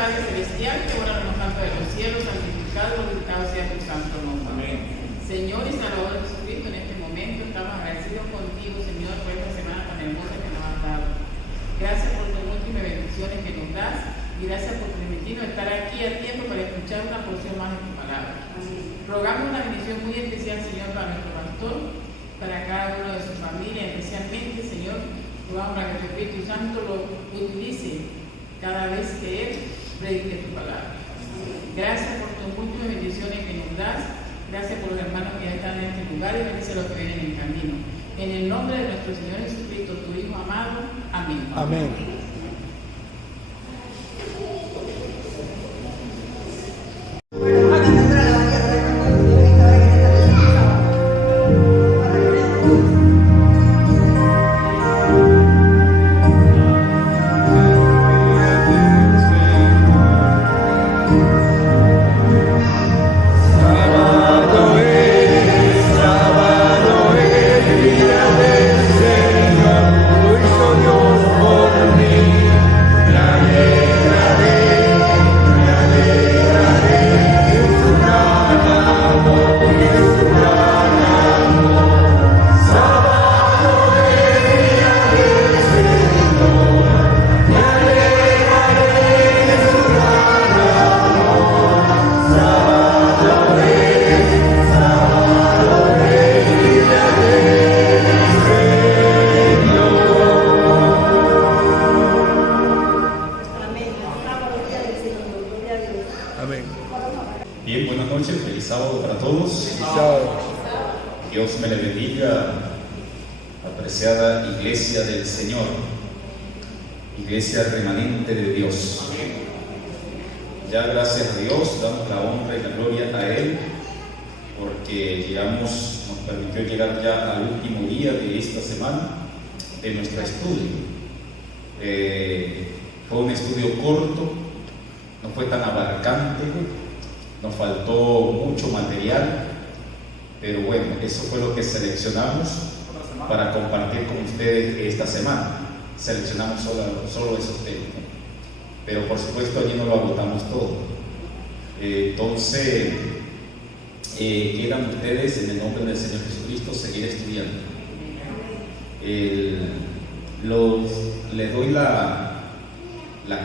Padre Celestial, que ahora en los santos de los cielos, santificado, glorificado sea tu santo nombre. Amén. Señor y Salvador Jesucristo, en este momento estamos agradecidos contigo, Señor, por esta semana tan hermosa que nos has dado. Gracias por tus múltiples bendiciones que nos das y gracias por permitirnos estar aquí a tiempo para escuchar una porción más de tu palabra. Rogamos una bendición muy especial, Señor, para nuestro pastor, para cada uno de su familia, especialmente, Señor, rogamos para que tu Espíritu Santo lo utilice cada vez que Él predique tu palabra. Gracias por tus múltiples bendiciones que nos das. Gracias por los hermanos que ya están en este lugar y bendice a los que vienen en el camino. En el nombre de nuestro Señor Jesucristo, tu Hijo amado. Amén. Amén. Bien, buenas noches, feliz sábado para todos. Dios me le bendiga, apreciada Iglesia del Señor, Iglesia remanente de Dios. Ya gracias a Dios damos la honra y la gloria a Él, porque nos permitió llegar ya al último día de esta semana de nuestro estudio. Fue un estudio corto, no fue tan abarcante, nos faltó mucho material, pero bueno, eso fue lo que seleccionamos para compartir con ustedes esta semana. Seleccionamos solo esos temas, pero por supuesto allí no lo agotamos todo. Entonces, quedan ustedes en el nombre del Señor Jesucristo seguir estudiando. Les doy la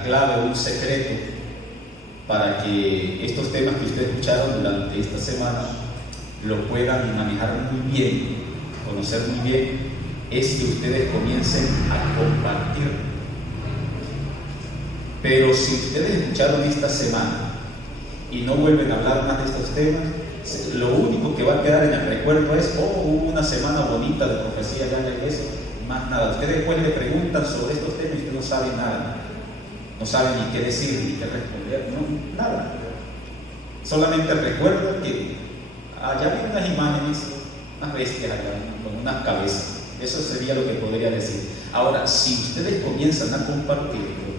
clave, un secreto para que estos temas que ustedes escucharon durante esta semana lo puedan manejar muy bien, conocer muy bien, es que ustedes comiencen a compartir. Pero si ustedes escucharon esta semana y no vuelven a hablar más de estos temas, lo único que va a quedar en el recuerdo es: hubo una semana bonita de profecía ya en la iglesia, más nada. Ustedes después le preguntan sobre estos temas y usted no sabe nada. No saben ni qué decir, ni qué responder, no, nada. Solamente recuerdo que allá hay unas imágenes, unas bestias allá con unas cabezas. Eso sería lo que podría decir. Ahora, si ustedes comienzan a compartirlo,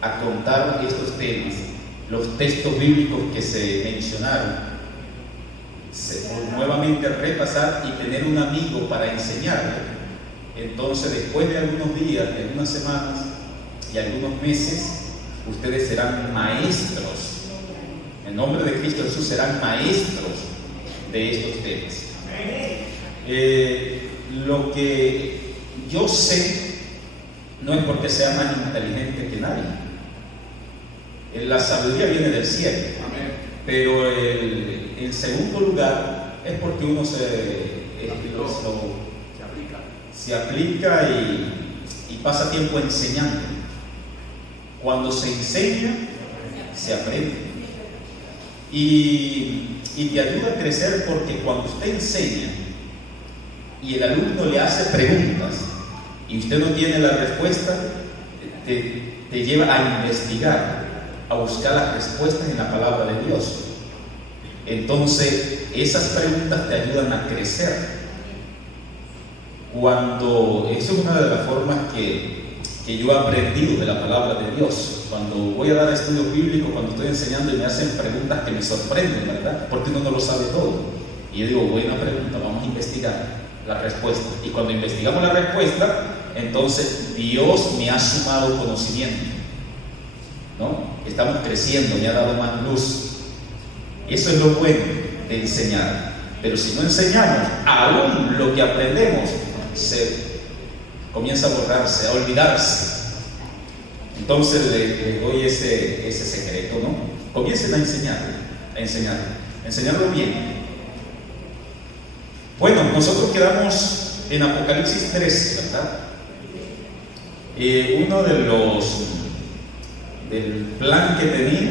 a contar estos temas, los textos bíblicos que se mencionaron, nuevamente repasar y tener un amigo para enseñarle, entonces después de algunos días, de algunas semanas y algunos meses, ustedes serán maestros. En nombre de Cristo Jesús serán maestros de estos temas. Lo que yo sé no es porque sea más inteligente que nadie. La sabiduría viene del cielo. Pero en segundo lugar es porque uno se aplica y pasa tiempo enseñando. Cuando se enseña, se aprende. Y te ayuda a crecer, porque cuando usted enseña y el alumno le hace preguntas y usted no tiene la respuesta, te lleva a investigar, a buscar las respuestas en la palabra de Dios. Entonces, esas preguntas te ayudan a crecer. Eso es una de las formas que yo he aprendido de la palabra de Dios. Cuando voy a dar estudios bíblicos, cuando estoy enseñando y me hacen preguntas que me sorprenden, ¿verdad? Porque uno no lo sabe todo. Y yo digo: buena pregunta, vamos a investigar la respuesta. Y cuando investigamos la respuesta, entonces Dios me ha sumado conocimiento, ¿no? estamos creciendo, me ha dado más luz. Eso es lo bueno de enseñar. Pero si no enseñamos, aún lo que aprendemos se comienza a borrarse, a olvidarse. Entonces les doy ese secreto, ¿no? Comiencen a enseñarlo bien. Bueno, nosotros quedamos en Apocalipsis 13, ¿verdad? Uno del plan que tenía,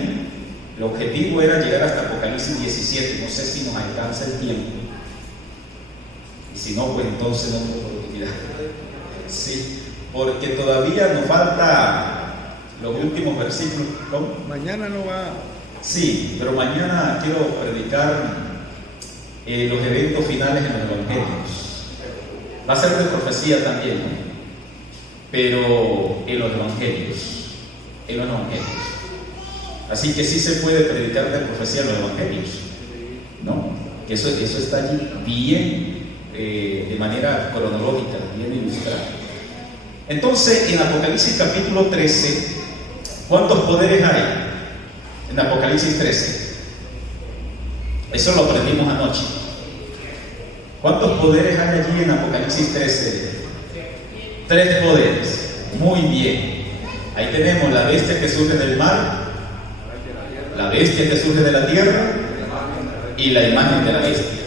el objetivo era llegar hasta Apocalipsis 17. No sé si nos alcanza el tiempo. Y si no, pues entonces no tengo oportunidad. Sí, porque todavía nos falta los últimos versículos. ¿Cómo? Mañana no va. Sí, pero mañana quiero predicar los eventos finales en los evangelios. Va a ser de profecía también, ¿no? Pero en los evangelios. Así que sí se puede predicar de profecía en los evangelios, ¿no? Que eso está allí bien, de manera cronológica, bien ilustrada. Entonces, en Apocalipsis capítulo 13, ¿cuántos poderes hay? En Apocalipsis 13. Eso lo aprendimos anoche. ¿Cuántos poderes hay allí en Apocalipsis 13? 3 poderes. Muy bien. Ahí tenemos la bestia que surge del mar, la bestia que surge de la tierra y la imagen de la bestia.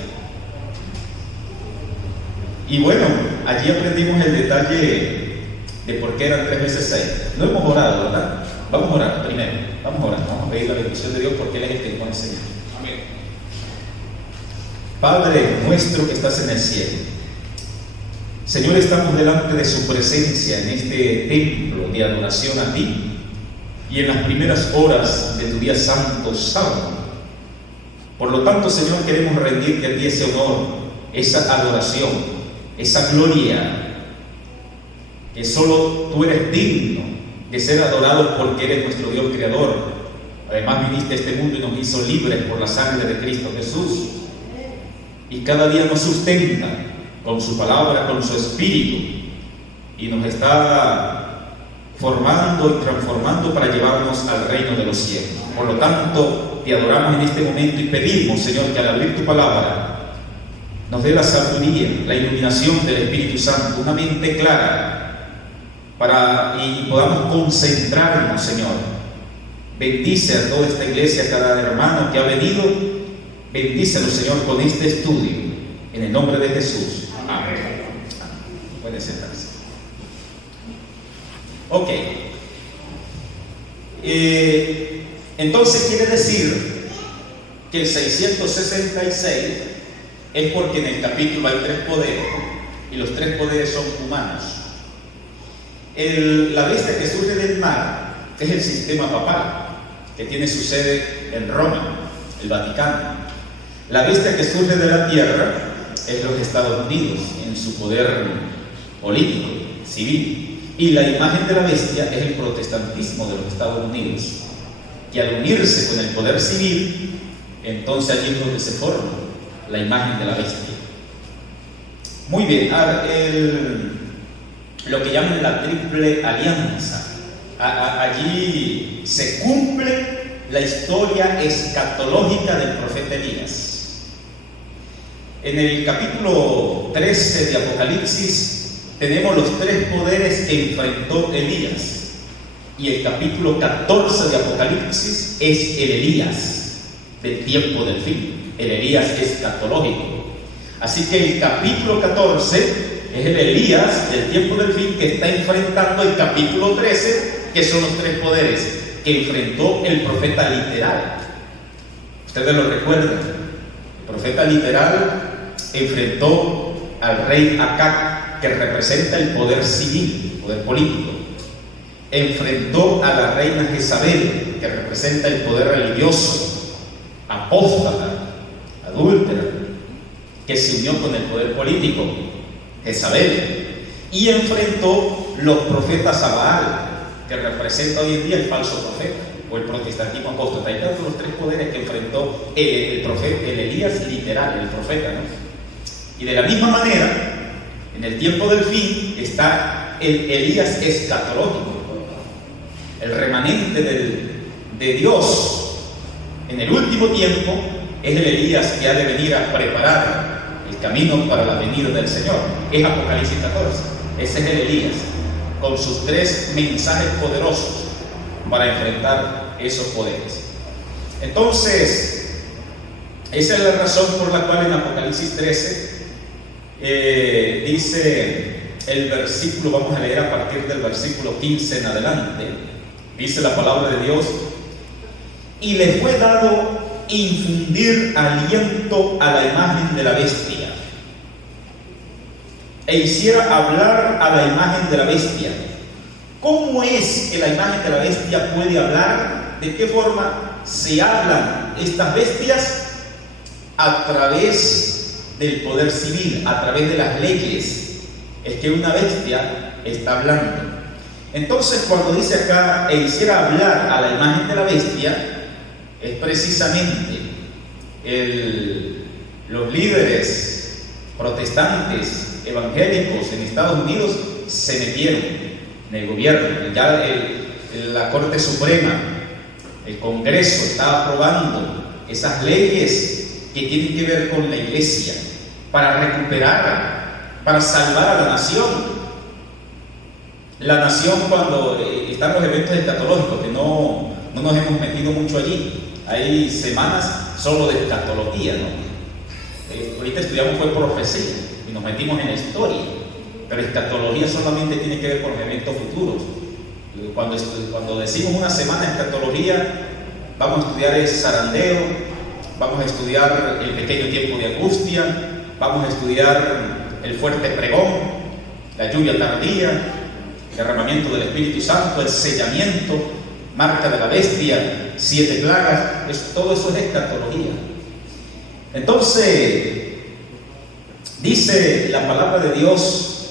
Y bueno, allí aprendimos el detalle de por qué eran 3 veces 6. No hemos orado, ¿verdad? Vamos a orar primero. Vamos a pedir la bendición de Dios porque Él es el que nos va a enseñar. Amén. Padre nuestro que estás en el cielo, Señor, estamos delante de su presencia en este templo de adoración a ti y en las primeras horas de tu día santo, sábado. Por lo tanto, Señor, queremos rendirte a ti ese honor, esa adoración, esa gloria, que solo tú eres digno de ser adorado porque eres nuestro Dios creador. Además viniste a este mundo y nos hizo libres por la sangre de Cristo Jesús, y cada día nos sustenta con su palabra, con su espíritu, y nos está formando y transformando para llevarnos al reino de los cielos. Por lo tanto, te adoramos en este momento y pedimos, Señor, que al abrir tu palabra nos dé la sabiduría, la iluminación del Espíritu Santo, una mente clara, y podamos concentrarnos, Señor. Bendice a toda esta iglesia, a cada hermano que ha venido. Bendícelo, Señor, con este estudio, en el nombre de Jesús. Amén. Puede sentarse. Ok. Entonces quiere decir que el 666 es porque en el capítulo hay 3 poderes, y los 3 poderes son humanos. La bestia que surge del mar es el sistema papal, que tiene su sede en Roma, el Vaticano. La bestia que surge de la tierra es los Estados Unidos, en su poder político, civil. Y la imagen de la bestia es el protestantismo de los Estados Unidos, que al unirse con el poder civil, entonces allí es donde se forma la imagen de la bestia. Muy bien, lo que llaman la triple alianza. Allí se cumple la historia escatológica del profeta Elías. En el capítulo 13 de Apocalipsis tenemos los 3 poderes que enfrentó Elías, y el capítulo 14 de Apocalipsis es el Elías del tiempo del fin, el Elías escatológico. Así que el capítulo 14 es el Elías del tiempo del fin que está enfrentando el capítulo 13, que son los 3 poderes que enfrentó el profeta literal. Ustedes lo recuerdan. El profeta literal enfrentó al rey Acab, que representa el poder civil, el poder político. Enfrentó a la reina Jezabel, que representa el poder religioso, apóstata, adúltera, que se unió con el poder político, Jezabel. Y enfrentó los profetas a Baal, que representa hoy en día el falso profeta o el protestantismo apóstata. Hay todos los 3 poderes que enfrentó el profeta, el Elías literal, el profeta, ¿no? Y de la misma manera, en el tiempo del fin está el Elías escatológico, el remanente de Dios en el último tiempo es el Elías que ha de venir a preparar el camino para la venida del Señor. Es Apocalipsis 14. Ese es el Elías, con sus 3 mensajes poderosos para enfrentar esos poderes. Entonces, esa es la razón por la cual en Apocalipsis 13 dice el versículo, vamos a leer a partir del versículo 15 en adelante, dice la palabra de Dios: y le fue dado infundir aliento a la imagen de la bestia, e hiciera hablar a la imagen de la bestia. ¿Cómo es que la imagen de la bestia puede hablar? ¿De qué forma se hablan estas bestias? A través del poder civil, a través de las leyes. Es que una bestia está hablando. Entonces, cuando dice acá, e hiciera hablar a la imagen de la bestia, es precisamente los líderes protestantes evangélicos en Estados Unidos se metieron en el gobierno. Ya la Corte Suprema, el Congreso está aprobando esas leyes que tienen que ver con la iglesia para recuperar, para salvar a la nación. La nación, cuando están los eventos escatológicos, que no nos hemos metido mucho allí, hay semanas solo de escatología, ¿no? Ahorita estudiamos fue profecía y nos metimos en la historia, pero escatología solamente tiene que ver con eventos futuros. Cuando decimos una semana de escatología, vamos a estudiar el zarandeo, vamos a estudiar el pequeño tiempo de angustia, vamos a estudiar el fuerte pregón, la lluvia tardía, el derramamiento del Espíritu Santo, el sellamiento, marca de la bestia, 7 plagas, todo eso es escatología. Entonces, dice la palabra de Dios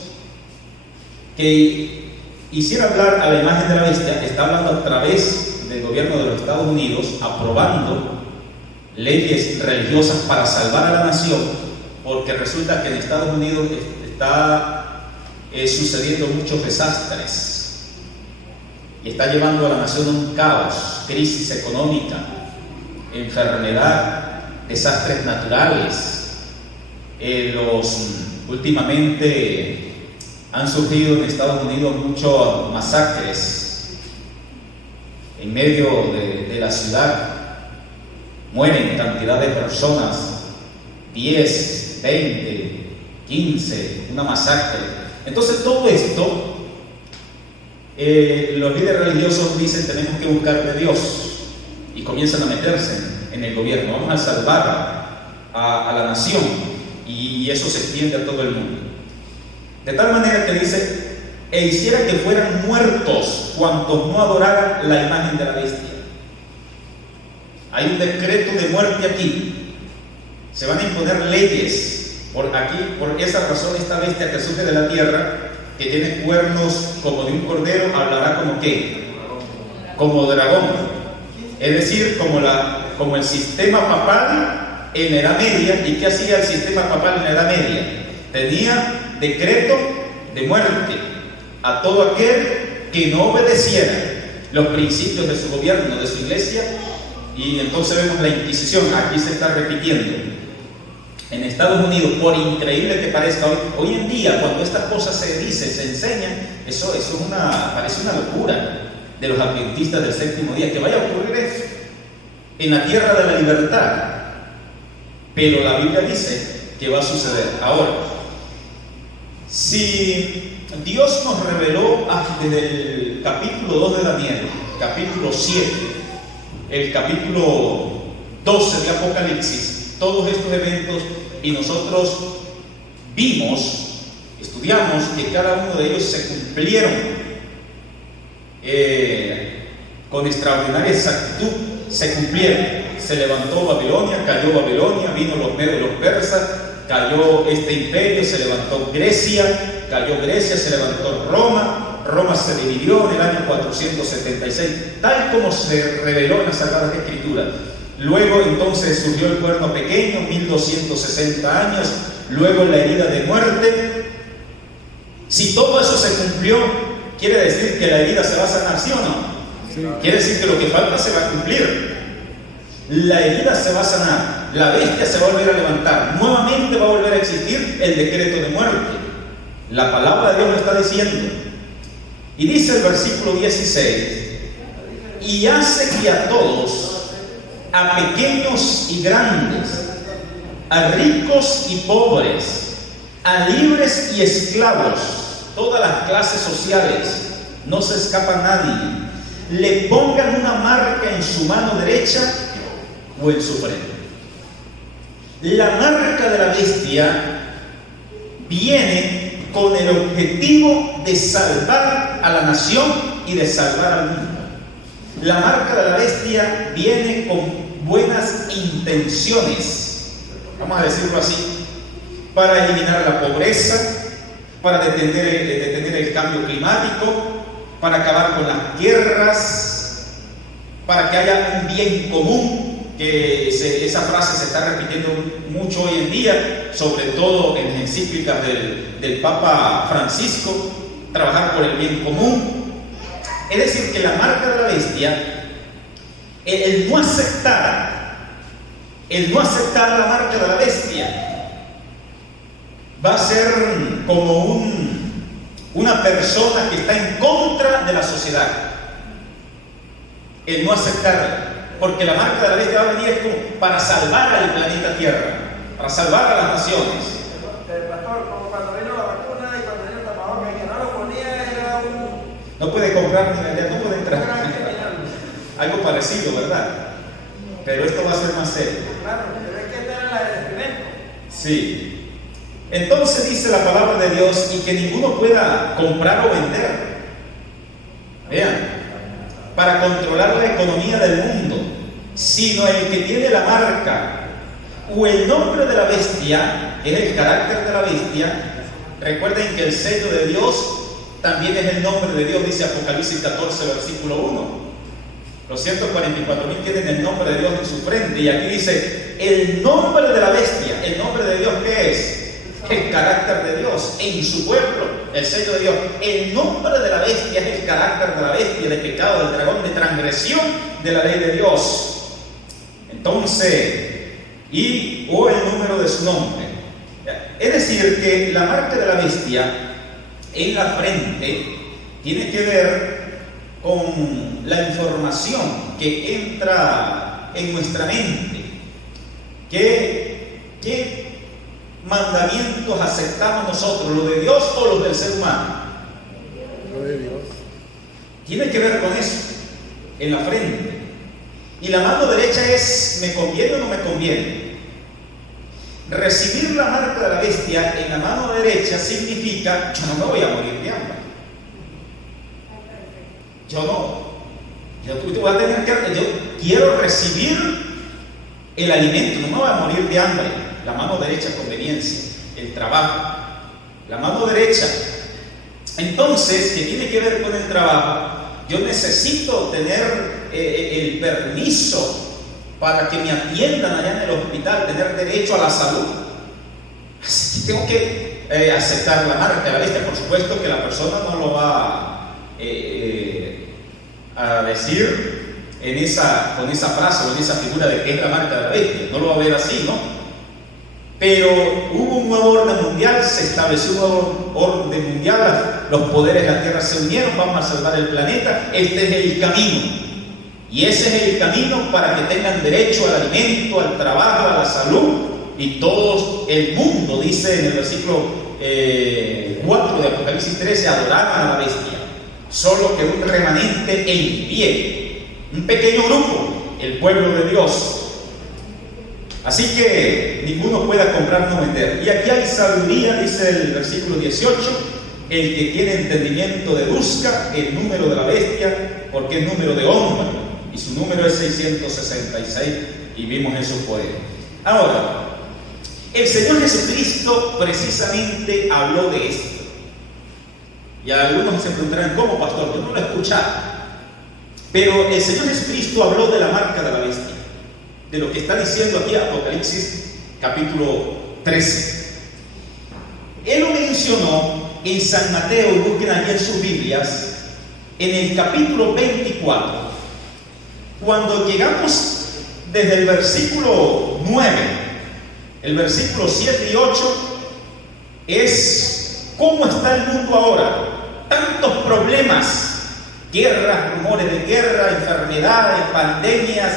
que hiciera hablar a la imagen de la bestia. Está hablando a través del gobierno de los Estados Unidos, aprobando leyes religiosas para salvar a la nación, porque resulta que en Estados Unidos está sucediendo muchos desastres y está llevando a la nación a un caos, crisis económica, enfermedad, desastres naturales. Últimamente han surgido en Estados Unidos muchos masacres en medio de la ciudad. Mueren cantidad de personas, 10, 20, 15, una masacre. Entonces todo esto, los líderes religiosos dicen: tenemos que buscar de Dios, y comienzan a meterse en el gobierno. Vamos a salvar a la nación, y eso se extiende a todo el mundo. De tal manera que dice: e hiciera que fueran muertos cuantos no adoraran la imagen de la bestia. Hay un decreto de muerte aquí. Se van a imponer leyes por esa razón. Esta bestia que surge de la tierra, que tiene cuernos como de un cordero, hablará como ¿qué? Como dragón. Es decir, como el sistema papal en la Edad Media. ¿Y qué hacía el sistema papal en la Edad Media? Tenía decreto de muerte a todo aquel que no obedeciera los principios de su gobierno, de su iglesia. Y entonces vemos la Inquisición. Aquí se está repitiendo en Estados Unidos, por increíble que parezca hoy en día, cuando estas cosas se dicen, se enseñan, eso parece una locura de los adventistas del séptimo día, que vaya a ocurrir eso en la tierra de la libertad. Pero la Biblia dice que va a suceder. Ahora, si Dios nos reveló desde el capítulo 2 de Daniel, capítulo 7, el capítulo 12 de Apocalipsis, todos estos eventos, y nosotros estudiamos que cada uno de ellos se cumplieron con extraordinaria exactitud, se cumplieron. Se levantó Babilonia, cayó Babilonia, vino los medos y los persas, cayó este imperio, se levantó Grecia, cayó Grecia, se levantó Roma se dividió en el año 476, tal como se reveló en las Sagradas Escrituras. Luego entonces surgió el cuerno pequeño, 1260 años, luego la herida de muerte. Si todo eso se cumplió, quiere decir que la herida se va a sanar, ¿sí o no? Sí. Quiere decir que lo que falta se va a cumplir. La herida se va a sanar, la bestia se va a volver a levantar, nuevamente va a volver a existir el decreto de muerte. La palabra de Dios lo está diciendo. Y dice el versículo 16: y hace que a todos, a pequeños y grandes, a ricos y pobres, a libres y esclavos, todas las clases sociales, no se escapa nadie, le pongan una marca en su mano derecha o en su frente. La marca de la bestia viene con el objetivo de salvar a la nación y de salvar al mundo. La marca de la bestia viene con buenas intenciones, vamos a decirlo así, para eliminar la pobreza, para detener el cambio climático, para acabar con las guerras, para que haya un bien común, que esa frase se está repitiendo mucho hoy en día, sobre todo en encíclicas del Papa Francisco, trabajar por el bien común. Es decir, que la marca de la bestia, el no aceptar la marca de la bestia, va a ser como una persona que está en contra de la sociedad. El no aceptarla. Porque la marca de la bestia va a venir como para salvar al planeta Tierra, para salvar a las naciones. Pastor, como cuando vino la vacuna y cuando vino el tapabocas, que no lo ponía era un... No puede comprar, no puede entrar. Algo parecido, ¿verdad? Pero esto va a ser más serio. Claro, pero es que esta era la del experimento. Sí. Entonces dice la palabra de Dios, y que ninguno pueda comprar o vender. Vean, para controlar la economía del mundo, sino el que tiene la marca o el nombre de la bestia, que es el carácter de la bestia. Recuerden que el sello de Dios también es el nombre de Dios, dice Apocalipsis 14, versículo 1. Los 144.000 tienen el nombre de Dios en su frente, y aquí dice el nombre de la bestia. ¿El nombre de Dios qué es? El carácter de Dios en su pueblo, el sello de Dios. El nombre de la bestia es el carácter de la bestia, de pecado, del dragón, de transgresión de la ley de Dios. Entonces, o el número de su nombre. Es decir, que la marca de la bestia en la frente tiene que ver con la información que entra en nuestra mente. ¿Qué mandamientos aceptamos nosotros? ¿Los de Dios o los del ser humano? Lo de Dios. Tiene que ver con eso, en la frente. Y la mano derecha es, ¿me conviene o no me conviene? Recibir la marca de la bestia en la mano derecha significa, yo no me voy a morir de hambre. Yo quiero recibir el alimento, no me voy a morir de hambre. La mano derecha, conveniencia, el trabajo. La mano derecha. Entonces, ¿qué tiene que ver con el trabajo? Yo necesito tener el permiso para que me atiendan allá en el hospital, tener derecho a la salud. Así que tengo que aceptar la marca de la bestia. Por supuesto que la persona no lo va a decir con esa frase o en esa figura de que es la marca de la bestia. No lo va a ver así, ¿no? Pero hubo un nuevo orden mundial, se estableció un nuevo orden mundial, los poderes de la tierra se unieron, vamos a salvar el planeta. Este es el camino. Y ese es el camino para que tengan derecho al alimento, al trabajo, a la salud. Y todo el mundo, dice en el versículo 4 de Apocalipsis 13, adoraban a la bestia. Solo que un remanente en pie, un pequeño grupo, el pueblo de Dios. Así que ninguno pueda comprar no vender. Y aquí hay sabiduría, dice el versículo 18, el que tiene entendimiento deduzca el número de la bestia, porque es número de hombre, y su número es 666, y vimos en su poder. Ahora, el Señor Jesucristo precisamente habló de esto. Y algunos se preguntarán, ¿cómo, pastor? Yo no lo he escuchado. Pero el Señor Jesucristo habló de la marca de la bestia, de lo que está diciendo aquí Apocalipsis capítulo 13. Él lo mencionó en San Mateo, busquen allí en sus Biblias, en el capítulo 24. Cuando llegamos desde el versículo 9, el versículo 7 y 8 es cómo está el mundo ahora. Tantos problemas, guerras, rumores de guerra, enfermedades, pandemias,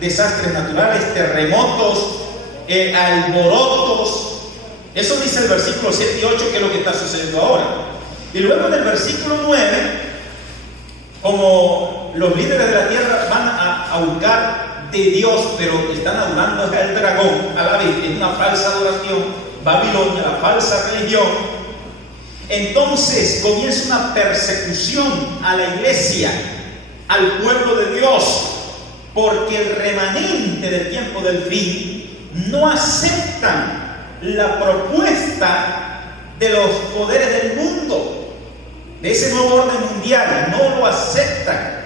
desastres naturales, terremotos, alborotos. Eso dice el versículo 7 y 8, que es lo que está sucediendo ahora. Y luego en el versículo 9, como los líderes de la tierra van a buscar de Dios, pero están adorando al dragón, a la vez, es una falsa adoración, Babilonia, la falsa religión. Entonces comienza una persecución a la iglesia, al pueblo de Dios, porque el remanente del tiempo del fin no aceptan la propuesta de los poderes del mundo, de ese nuevo orden mundial, no lo aceptan.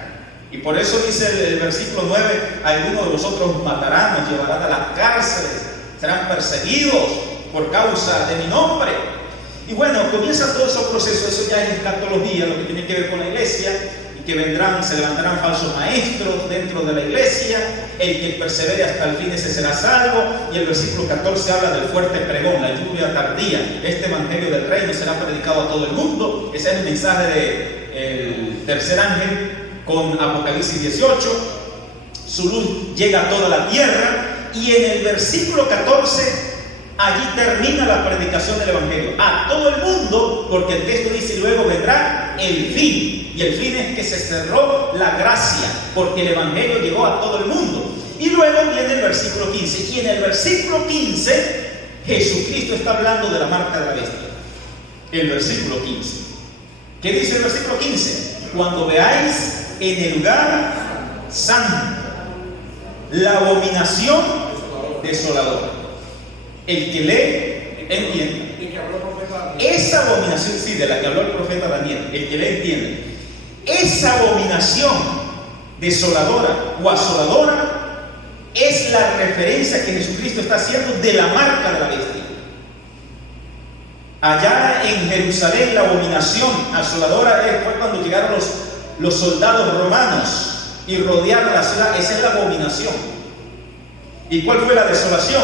Y por eso dice el versículo 9, algunos de vosotros matarán, nos llevarán a las cárceles, serán perseguidos por causa de mi nombre. Y bueno, comienza todo ese proceso. Eso ya es escatología, lo que tiene que ver con la iglesia, y que vendrán, se levantarán falsos maestros dentro de la iglesia. El que persevere hasta el fin, ese será salvo. Y el versículo 14 habla del fuerte pregón, la lluvia tardía. Este evangelio del reino será predicado a todo el mundo. Ese es el mensaje del tercer ángel con Apocalipsis 18. Su luz llega a toda la tierra. Y en el versículo 14 allí termina la predicación del evangelio a todo el mundo, porque el texto dice: luego vendrá el fin. Y el fin es que se cerró la gracia, porque el evangelio llegó a todo el mundo. Y luego viene el versículo 15. Y en el versículo 15 Jesucristo está hablando de la marca de la bestia. El versículo 15. ¿Qué dice el versículo 15? Cuando veáis en el lugar santo la abominación desoladora. El que lee, entiende. Esa abominación, sí, de la que habló el profeta Daniel, el que lee, entiende. Esa abominación desoladora o asoladora es la referencia que Jesucristo está haciendo de la marca de la bestia. Allá en Jerusalén, la abominación asoladora fue cuando llegaron los soldados romanos y rodearon la ciudad. Esa es la abominación. ¿Y cuál fue la desolación?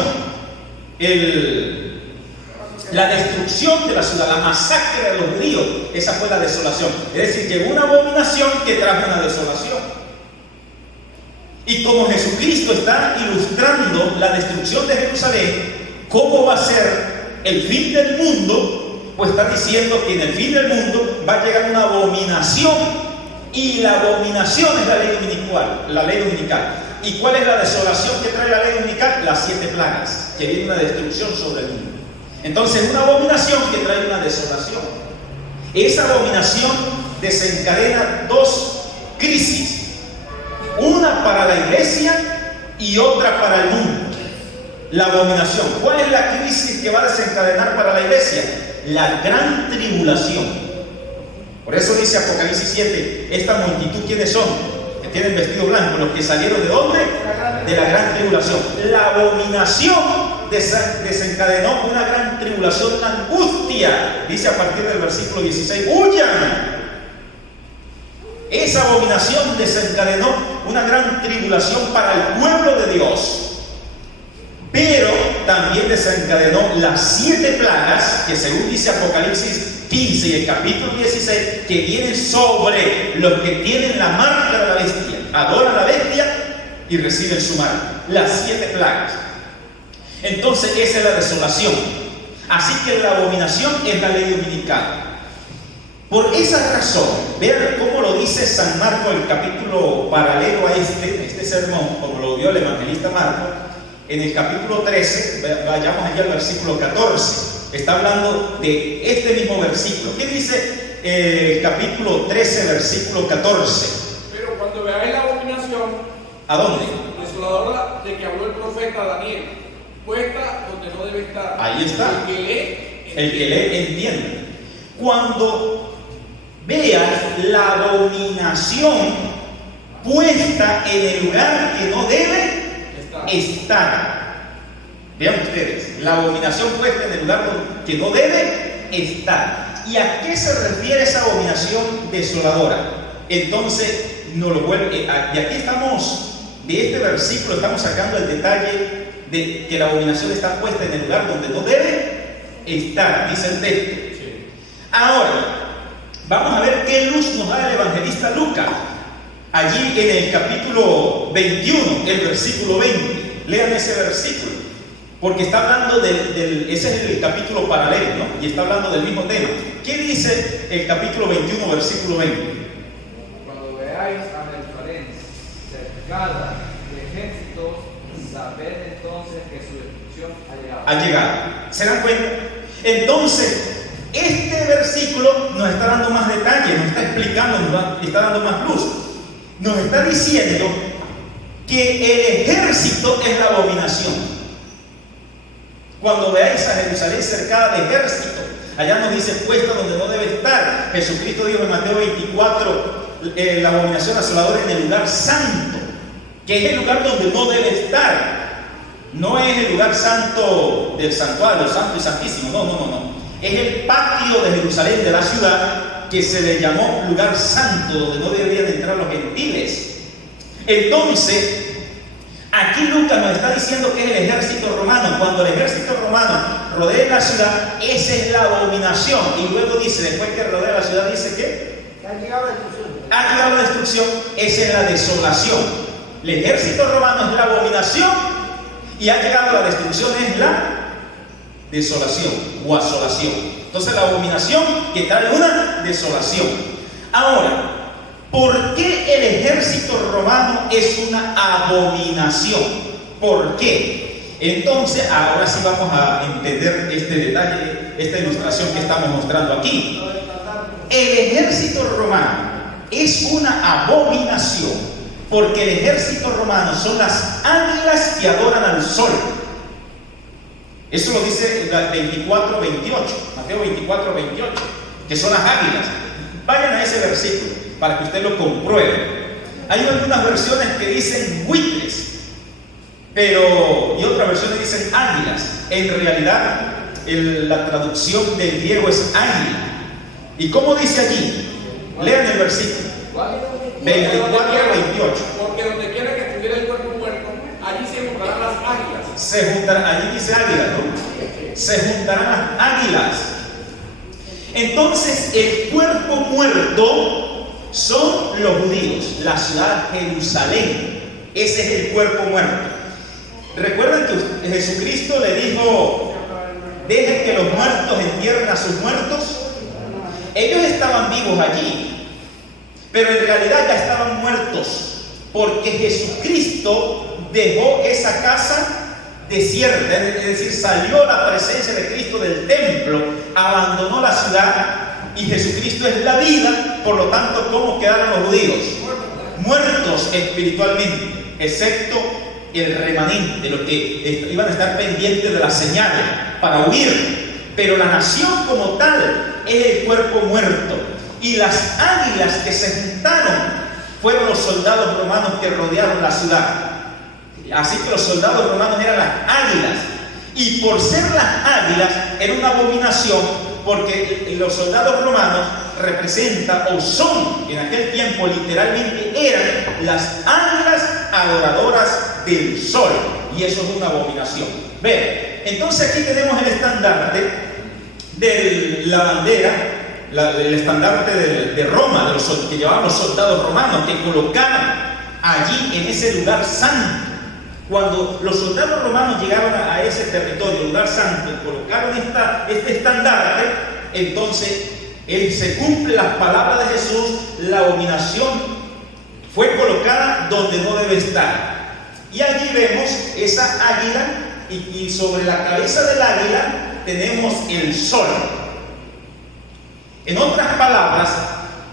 La destrucción de la ciudad, la masacre de los judíos. Esa fue la desolación. Es decir, llegó una abominación que trajo una desolación. Y como Jesucristo está ilustrando la destrucción de Jerusalén, ¿cómo va a ser el fin del mundo? Pues está diciendo que en el fin del mundo va a llegar una abominación. Y la abominación es la ley dominical. ¿Y cuál es la desolación que trae la ley dominical? Las 7 plagas, que viene una destrucción sobre el mundo. Entonces, una abominación que trae una desolación. Esa abominación desencadena 2 crisis. Una para la iglesia y otra para el mundo. La abominación. ¿Cuál es la crisis que va a desencadenar para la iglesia? La gran tribulación. Por eso dice Apocalipsis 7, esta multitud, ¿quiénes son? Que tienen vestido blanco, los que salieron ¿de dónde? De la gran tribulación. La abominación desencadenó una gran tribulación, una angustia. Dice a partir del versículo 16, ¡huyan! Esa abominación desencadenó una gran tribulación para el pueblo de Dios. Pero también desencadenó las 7 plagas, que según dice Apocalipsis 15 y el capítulo 16, que vienen sobre los que tienen la marca de la bestia, adoran a la bestia y reciben su marca. Las 7 plagas. Entonces esa es la desolación. Así que la abominación es la ley dominical. Por esa razón, vean cómo lo dice San Marcos, el capítulo paralelo a este sermón, como lo dio el evangelista Marcos. En el capítulo 13, vayamos allá al versículo 14. Está hablando de este mismo versículo. ¿Qué dice el capítulo 13, versículo 14? Pero cuando veáis la abominación, ¿a dónde? Desoladora de que habló el profeta Daniel, puesta donde no debe estar. Ahí está. El que lee, entiende. Cuando veas la abominación puesta en el lugar que no debe estar. Vean ustedes, la abominación puesta en el lugar que no debe estar. ¿Y a qué se refiere esa abominación desoladora? Entonces, nos lo vuelve, y aquí estamos de este versículo estamos sacando el detalle de que la abominación está puesta en el lugar donde no debe estar, dice el texto. Ahora, vamos a ver qué luz nos da el evangelista Lucas. Allí en el capítulo 21, el versículo 20. Lean ese versículo, porque está hablando ese es el capítulo paralelo, ¿no? Y está hablando del mismo tema. ¿Qué dice el capítulo 21, versículo 20? Cuando veáis a Jerusalén cercada de ejércitos, sabed entonces que su destrucción ha llegado. Ha llegado. ¿Se dan cuenta? Entonces, este versículo nos está dando más detalle, nos está explicando, está dando más luz. Nos está diciendo que el ejército es la abominación. Cuando veáis a Jerusalén cercada de ejército, allá nos dice puesta donde no debe estar. Jesucristo dijo en Mateo 24, la abominación asoladora en el lugar santo, que es el lugar donde no debe estar. No es el lugar santo del santuario, santo y santísimo, no. Es el patio de Jerusalén, de la ciudad, que se le llamó lugar santo, donde no deberían entrar los gentiles. Entonces, aquí Lucas nos está diciendo que es el ejército romano. Cuando el ejército romano rodea la ciudad, esa es la abominación. Y luego dice, después que rodea la ciudad, dice que Ha llegado la destrucción. ha llegado la destrucción. Esa es la desolación. El ejército romano es la abominación y ha llegado la destrucción, es la desolación o asolación. Entonces la abominación que trae una desolación. Ahora, ¿por qué el ejército romano es una abominación? ¿Por qué? Entonces, ahora sí vamos a entender este detalle, esta ilustración que estamos mostrando aquí. El ejército romano es una abominación porque el ejército romano son las águilas que adoran al sol. Eso lo dice Mateo 24, 28, que son las águilas. Vayan a ese versículo para que usted lo compruebe. Hay algunas versiones que dicen buitres, y otras versiones dicen águilas. En realidad, la traducción del griego es águila. ¿Y cómo dice allí? Lean el versículo 24 al 28. Porque donde quiera que estuviera el cuerpo muerto, allí se juntarán las águilas. Se juntarán, allí dice águilas, ¿no? Se juntarán las águilas. Entonces, el cuerpo muerto son los judíos, la ciudad Jerusalén. Ese es el cuerpo muerto. Recuerden que Jesucristo le dijo: dejen que los muertos entierren a sus muertos. Ellos estaban vivos allí, pero en realidad ya estaban muertos, porque Jesucristo dejó esa casa desierta, es decir, salió la presencia de Cristo del templo, abandonó la ciudad, y Jesucristo es la vida. Por lo tanto, ¿cómo quedaron los judíos? Muertos espiritualmente, excepto el remanente, los que iban a estar pendientes de la señal para huir. Pero la nación como tal es el cuerpo muerto. Y las águilas que se juntaron fueron los soldados romanos que rodearon la ciudad. Así que los soldados romanos eran las águilas. Y por ser las águilas era una abominación, porque los soldados romanos representan o son, en aquel tiempo literalmente eran las águilas adoradoras del sol. Y eso es una abominación. Vean, entonces aquí tenemos el estandarte de la bandera, el estandarte de Roma, que llevaban los soldados romanos, que colocaban allí en ese lugar santo. Cuando los soldados romanos llegaron a ese territorio, lugar santo, y colocaron este estandarte, entonces se cumplen las palabras de Jesús: la abominación fue colocada donde no debe estar. Y allí vemos esa águila, y sobre la cabeza del águila tenemos el sol. En otras palabras,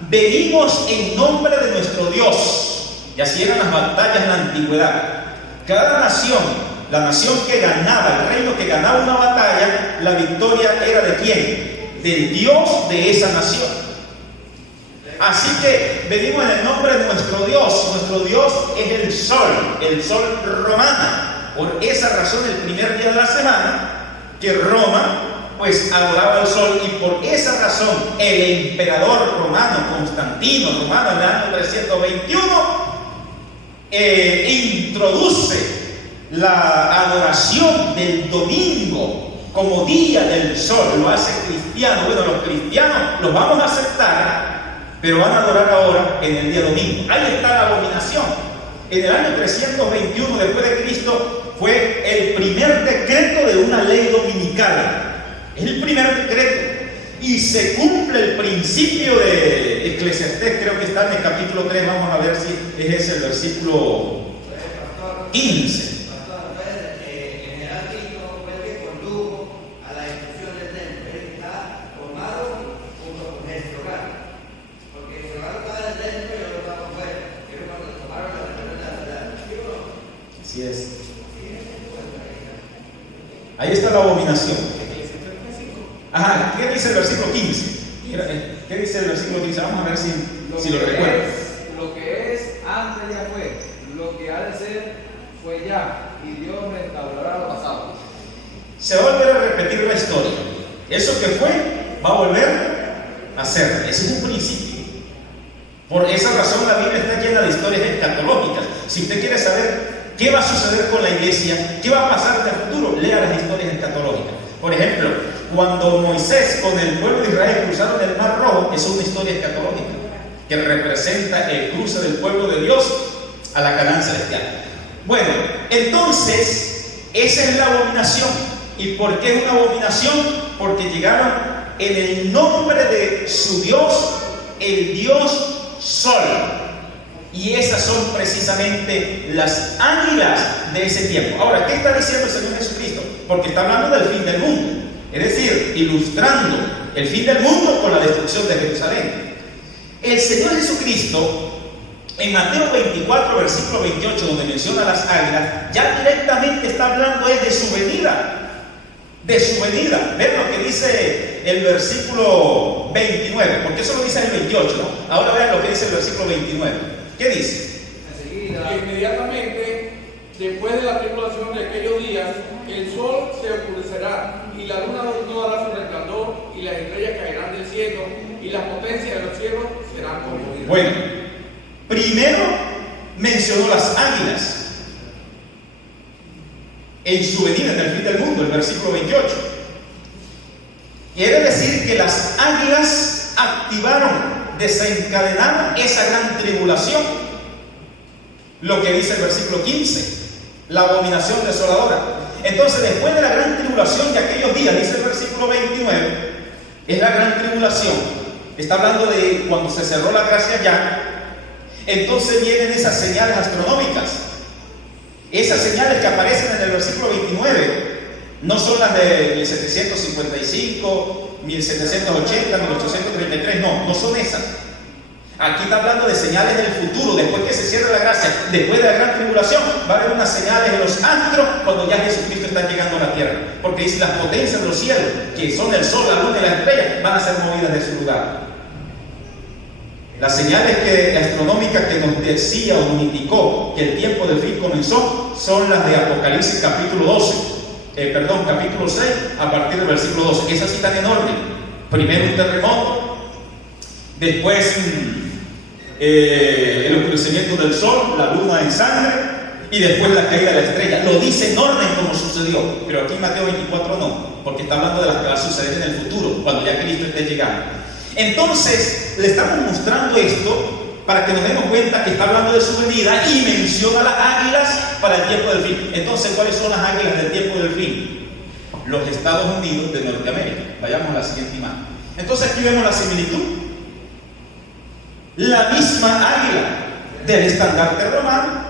venimos en nombre de nuestro Dios. Y así eran las batallas en la antigüedad. Cada nación, la nación que ganaba, el reino que ganaba una batalla, la victoria era ¿de quién? Del Dios de esa nación. Así que venimos en el nombre de nuestro Dios. Nuestro Dios es el sol romano. Por esa razón, el primer día de la semana, que Roma pues adoraba al sol, y por esa razón el emperador romano, Constantino, romano, en el año 321, introduce la adoración del domingo como día del sol, lo hace cristiano. Bueno, los cristianos los vamos a aceptar, pero van a adorar ahora en el día domingo. Ahí está la abominación. En el año 321 después de Cristo fue el primer decreto de una ley dominical. Es el primer decreto. Y se cumple el principio de Eclesiastés, creo que está en el capítulo 3, vamos a ver si es ese el versículo 15. En el artículo fue el que condujo a la destrucción del templo. Él está formado junto con este hogar. Porque el hogar estaba en el templo y el otro estaba fuera. Que es cuando tomaron la reunión de la ciudad. Así es. Ahí está la abominación. Ajá, ¿qué dice el versículo 15? ¿Qué dice el versículo 15? Vamos a ver si lo recuerdas. Lo que es, antes ya fue. Lo que ha de ser, fue ya. Y Dios restaurará lo pasado. Se va a volver a repetir la historia. Eso que fue, va a volver a ser. Ese es un principio. Por esa razón la Biblia está llena de historias escatológicas. Si usted quiere saber qué va a suceder con la iglesia, qué va a pasar en el futuro, lea las historias escatológicas. Por ejemplo, cuando Moisés con el pueblo de Israel cruzaron el Mar Rojo, es una historia escatológica que representa el cruce del pueblo de Dios a la Canaán celestial. Bueno, entonces, esa es la abominación. ¿Y por qué es una abominación? Porque llegaron en el nombre de su Dios, el Dios Sol. Y esas son precisamente las águilas de ese tiempo. Ahora, ¿qué está diciendo el Señor Jesucristo? Porque está hablando del fin del mundo. Es decir, ilustrando el fin del mundo con la destrucción de Jerusalén. El Señor Jesucristo, en Mateo 24, versículo 28, donde menciona las águilas, ya directamente está hablando de su venida. De su venida. Ven lo que dice el versículo 29, porque eso lo dice el 28, ¿no? Ahora vean lo que dice el versículo 29. ¿Qué dice? Enseguida, Inmediatamente, después de la tribulación de aquellos días, el sol se oscurecerá y la luna no dará su resplandor y las estrellas caerán del cielo y las potencias de los cielos serán conmovidas. Bueno, primero mencionó las águilas en su venida en el fin del mundo, el versículo 28. Quiere decir que las águilas activaron, desencadenaron esa gran tribulación. Lo que dice el versículo 15, la abominación desoladora. Entonces, después de la gran tribulación de aquellos días, dice el versículo 29, es la gran tribulación. Está hablando de cuando se cerró la gracia ya. Entonces vienen esas señales astronómicas. Esas señales que aparecen en el versículo 29 no son las de 1755, 1780, 1833, no son esas. Aquí está hablando de señales del futuro, después que se cierre la gracia, después de la gran tribulación, va a haber unas señales en los astros cuando ya Jesucristo está llegando a la tierra. Porque dice las potencias de los cielos, que son el sol, la luna y las estrellas, van a ser movidas de su lugar. Las señales astronómicas que nos decía o nos indicó que el tiempo del fin comenzó son las de Apocalipsis capítulo 6, a partir del versículo 12. Esas sí están en orden. Primero un terremoto, después el oscurecimiento del sol, la luna en sangre y después la caída de la estrella. Lo dice en orden como sucedió, pero aquí en Mateo 24 no, porque está hablando de las que va a suceder en el futuro, cuando ya Cristo esté llegando. Entonces, le estamos mostrando esto para que nos demos cuenta que está hablando de su venida y menciona las águilas para el tiempo del fin. Entonces, ¿cuáles son las águilas del tiempo del fin? Los Estados Unidos de Norteamérica. Vayamos a la siguiente imagen. Entonces, aquí vemos la similitud. La misma águila del estandarte romano.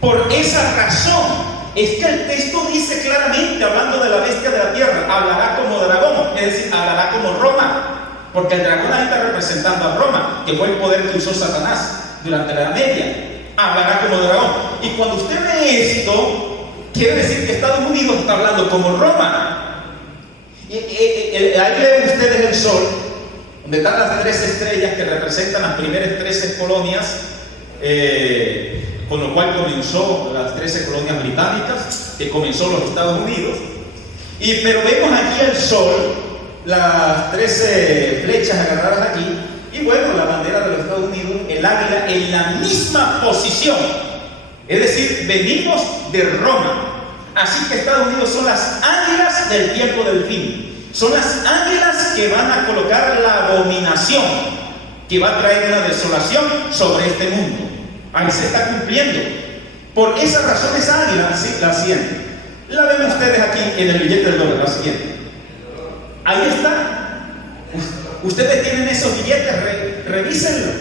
Por esa razón es que el texto dice claramente, hablando de la bestia de la tierra, hablará como dragón, es decir, hablará como Roma, porque el dragón ahí está representando a Roma, que fue el poder que usó Satanás durante la Edad Media. Hablará como dragón. Y cuando usted ve esto, quiere decir que Estados Unidos está hablando como Roma. Ahí ven ustedes el sol, donde están las 13 estrellas que representan las primeras 13 colonias, con lo cual comenzó las 13 colonias británicas, que comenzó los Estados Unidos. Pero vemos aquí el sol, las 13 flechas agarradas aquí, Y bueno, la bandera de los Estados Unidos, el águila en la misma posición. Es decir, venimos de Roma. Así que Estados Unidos son las águilas del tiempo del fin. Son las águilas que van a colocar la abominación, que va a traer una desolación sobre este mundo. Ahí se está cumpliendo. Por esa razón esa águila, sí, la siguiente. La ven ustedes aquí en el billete del dólar, la siguiente. Ahí está. Ustedes tienen esos billetes, revísenlo.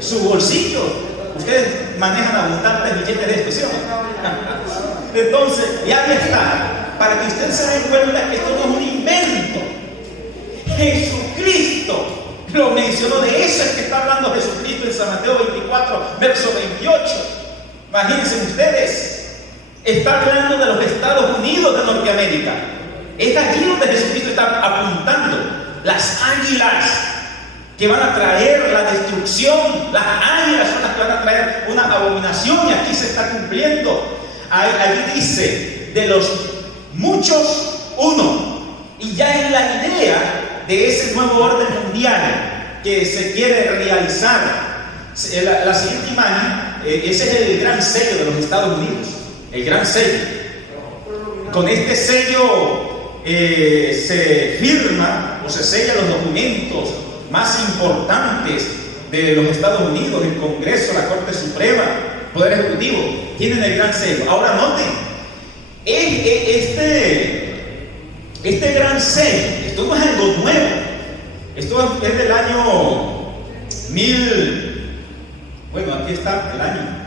Su bolsillo. Ustedes manejan abundantes billetes de estos, ¿sí o no? Entonces, ya ahí está. Para que ustedes se den cuenta que esto no es un invento. Jesucristo lo mencionó. De eso es que está hablando Jesucristo en San Mateo 24, verso 28. Imagínense ustedes. Está hablando de los Estados Unidos de Norteamérica. Es allí donde Jesucristo está apuntando. Las águilas que van a traer la destrucción. Las águilas son las que van a traer una abominación, y aquí se está cumpliendo. Allí dice, de los muchos, uno. Y ya es la idea de ese nuevo orden mundial que se quiere realizar. La siguiente imagen, ese es el gran sello de los Estados Unidos. El gran sello. Con este sello se firma o se sellan los documentos más importantes de los Estados Unidos: el Congreso, la Corte Suprema, Poder Ejecutivo. Tienen el gran sello. Ahora noten, este gran sello, esto no es algo nuevo. Esto es del año 1000. Bueno, aquí está el año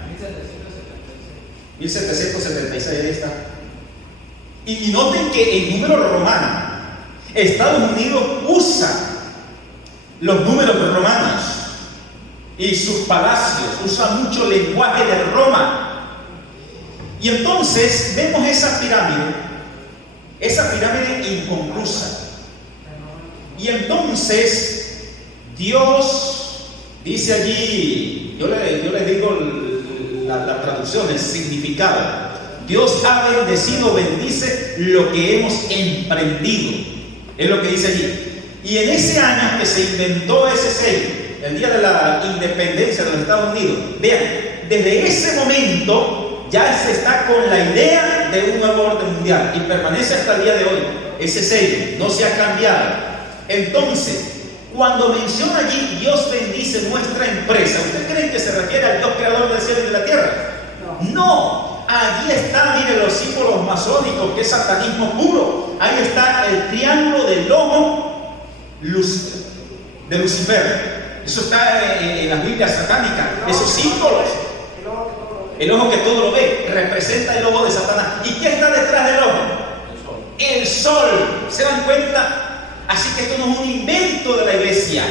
1776, ahí está. Y noten que en número romano, Estados Unidos usa los números romanos y sus palacios, usa mucho lenguaje de Roma. Y entonces vemos esa pirámide inconclusa. Y entonces Dios dice allí, yo le digo la traducción, el significado. Dios ha bendecido, bendice lo que hemos emprendido. Es lo que dice allí. Y en ese año que se inventó ese sello, el día de la independencia de los Estados Unidos, vean, desde ese momento ya se está con la idea de un nuevo orden mundial, y permanece hasta el día de hoy. Ese sello no se ha cambiado. Entonces, cuando menciona allí Dios bendice nuestra empresa, ¿usted cree que se refiere al Dios creador del cielo y de la tierra? No. Allí está, mire, los símbolos masónicos, que es satanismo puro. Ahí está el triángulo del ojo de Lucifer. Eso está en las Biblias satánicas. Esos símbolos. El ojo que todo lo ve representa el ojo de Satanás. ¿Y qué está detrás del ojo? El sol. ¿Se dan cuenta? Así que esto no es un invento de la iglesia.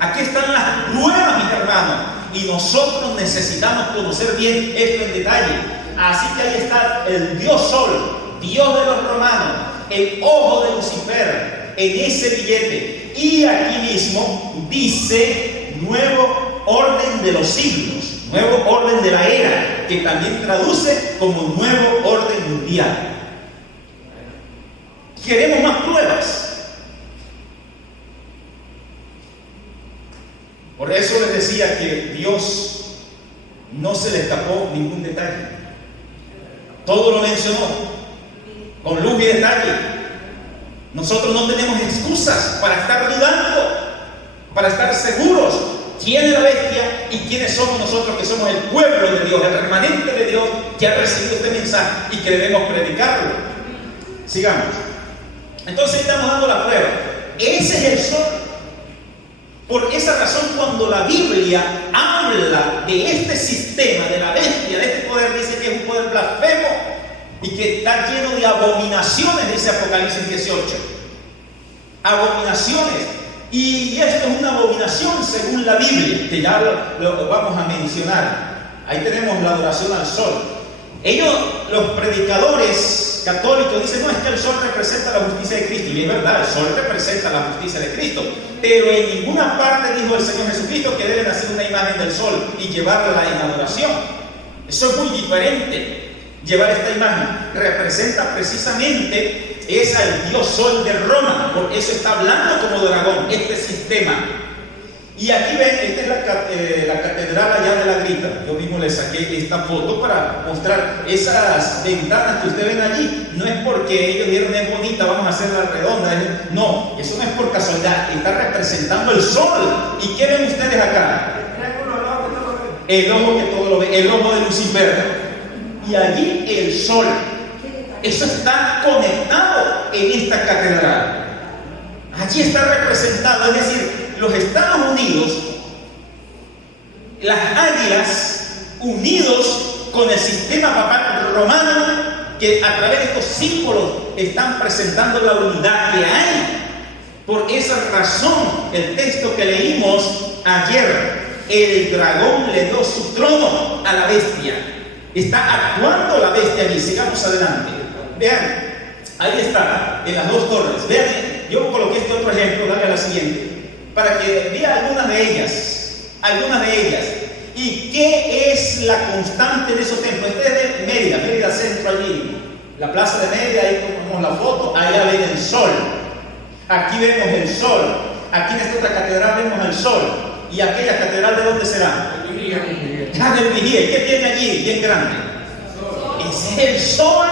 Aquí están las pruebas, mis hermanos. Y nosotros necesitamos conocer bien esto en detalle. Así que ahí está el Dios Sol, Dios de los romanos, el ojo de Lucifer en ese billete. Y aquí mismo dice nuevo orden de los siglos, nuevo orden de la era, que también traduce como nuevo orden mundial. Queremos más pruebas. Por eso les decía que Dios no se le escapó ningún detalle. Todo lo mencionó con luz y detalle. Nosotros no tenemos excusas para estar dudando, para estar seguros quién es la bestia y quiénes somos nosotros, que somos el pueblo de Dios, el remanente de Dios que ha recibido este mensaje y que debemos predicarlo. Sigamos. Entonces estamos dando la prueba. Ese es el sol. Por esa razón, cuando la Biblia habla de este sistema, de la bestia, de este poder, dice que es un poder blasfemo y que está lleno de abominaciones, dice Apocalipsis 18. Abominaciones. Y esto es una abominación según la Biblia, que ya lo vamos a mencionar. Ahí tenemos la adoración al sol. Ellos, los predicadores católicos, dicen, no, es que el sol representa la justicia de Cristo. Y es verdad, el sol representa la justicia de Cristo. Pero en ninguna parte dijo el Señor Jesucristo que deben hacer una imagen del sol y llevarla en adoración. Eso es muy diferente. Llevar esta imagen representa precisamente al Dios Sol de Roma. Por eso está hablando como dragón, este sistema. Y aquí ven, esta es la catedral allá de la Grita. Yo mismo les saqué esta foto para mostrar esas ventanas que ustedes ven allí. No es porque ellos dijeron es bonita, vamos a hacerla redonda. No, eso no es por casualidad. Está representando el sol. ¿Y qué ven ustedes acá? El ojo que todo lo ve, el ojo de Lucifer. Y allí el sol. Eso está conectado en esta catedral. Allí está representado, es decir, los Estados Unidos, las águilas unidos con el sistema papal romano, que a través de estos símbolos están presentando la unidad que hay. Por esa razón, el texto que leímos ayer, el dragón le dio su trono a la bestia. Está actuando la bestia allí. Sigamos adelante. Vean, ahí está, en las dos torres. Vean, yo coloqué este otro ejemplo, dale a la siguiente, para que vea algunas de ellas. ¿Y qué es la constante en esos templos? Este es de Mérida Centro allí, la plaza de Mérida, ahí tomamos la foto, allá ven el sol, aquí vemos el sol, aquí en esta otra catedral vemos el sol, y aquella catedral, ¿de dónde será? Ya del Vigía. ¿Y qué tiene allí bien grande? Ese es el sol.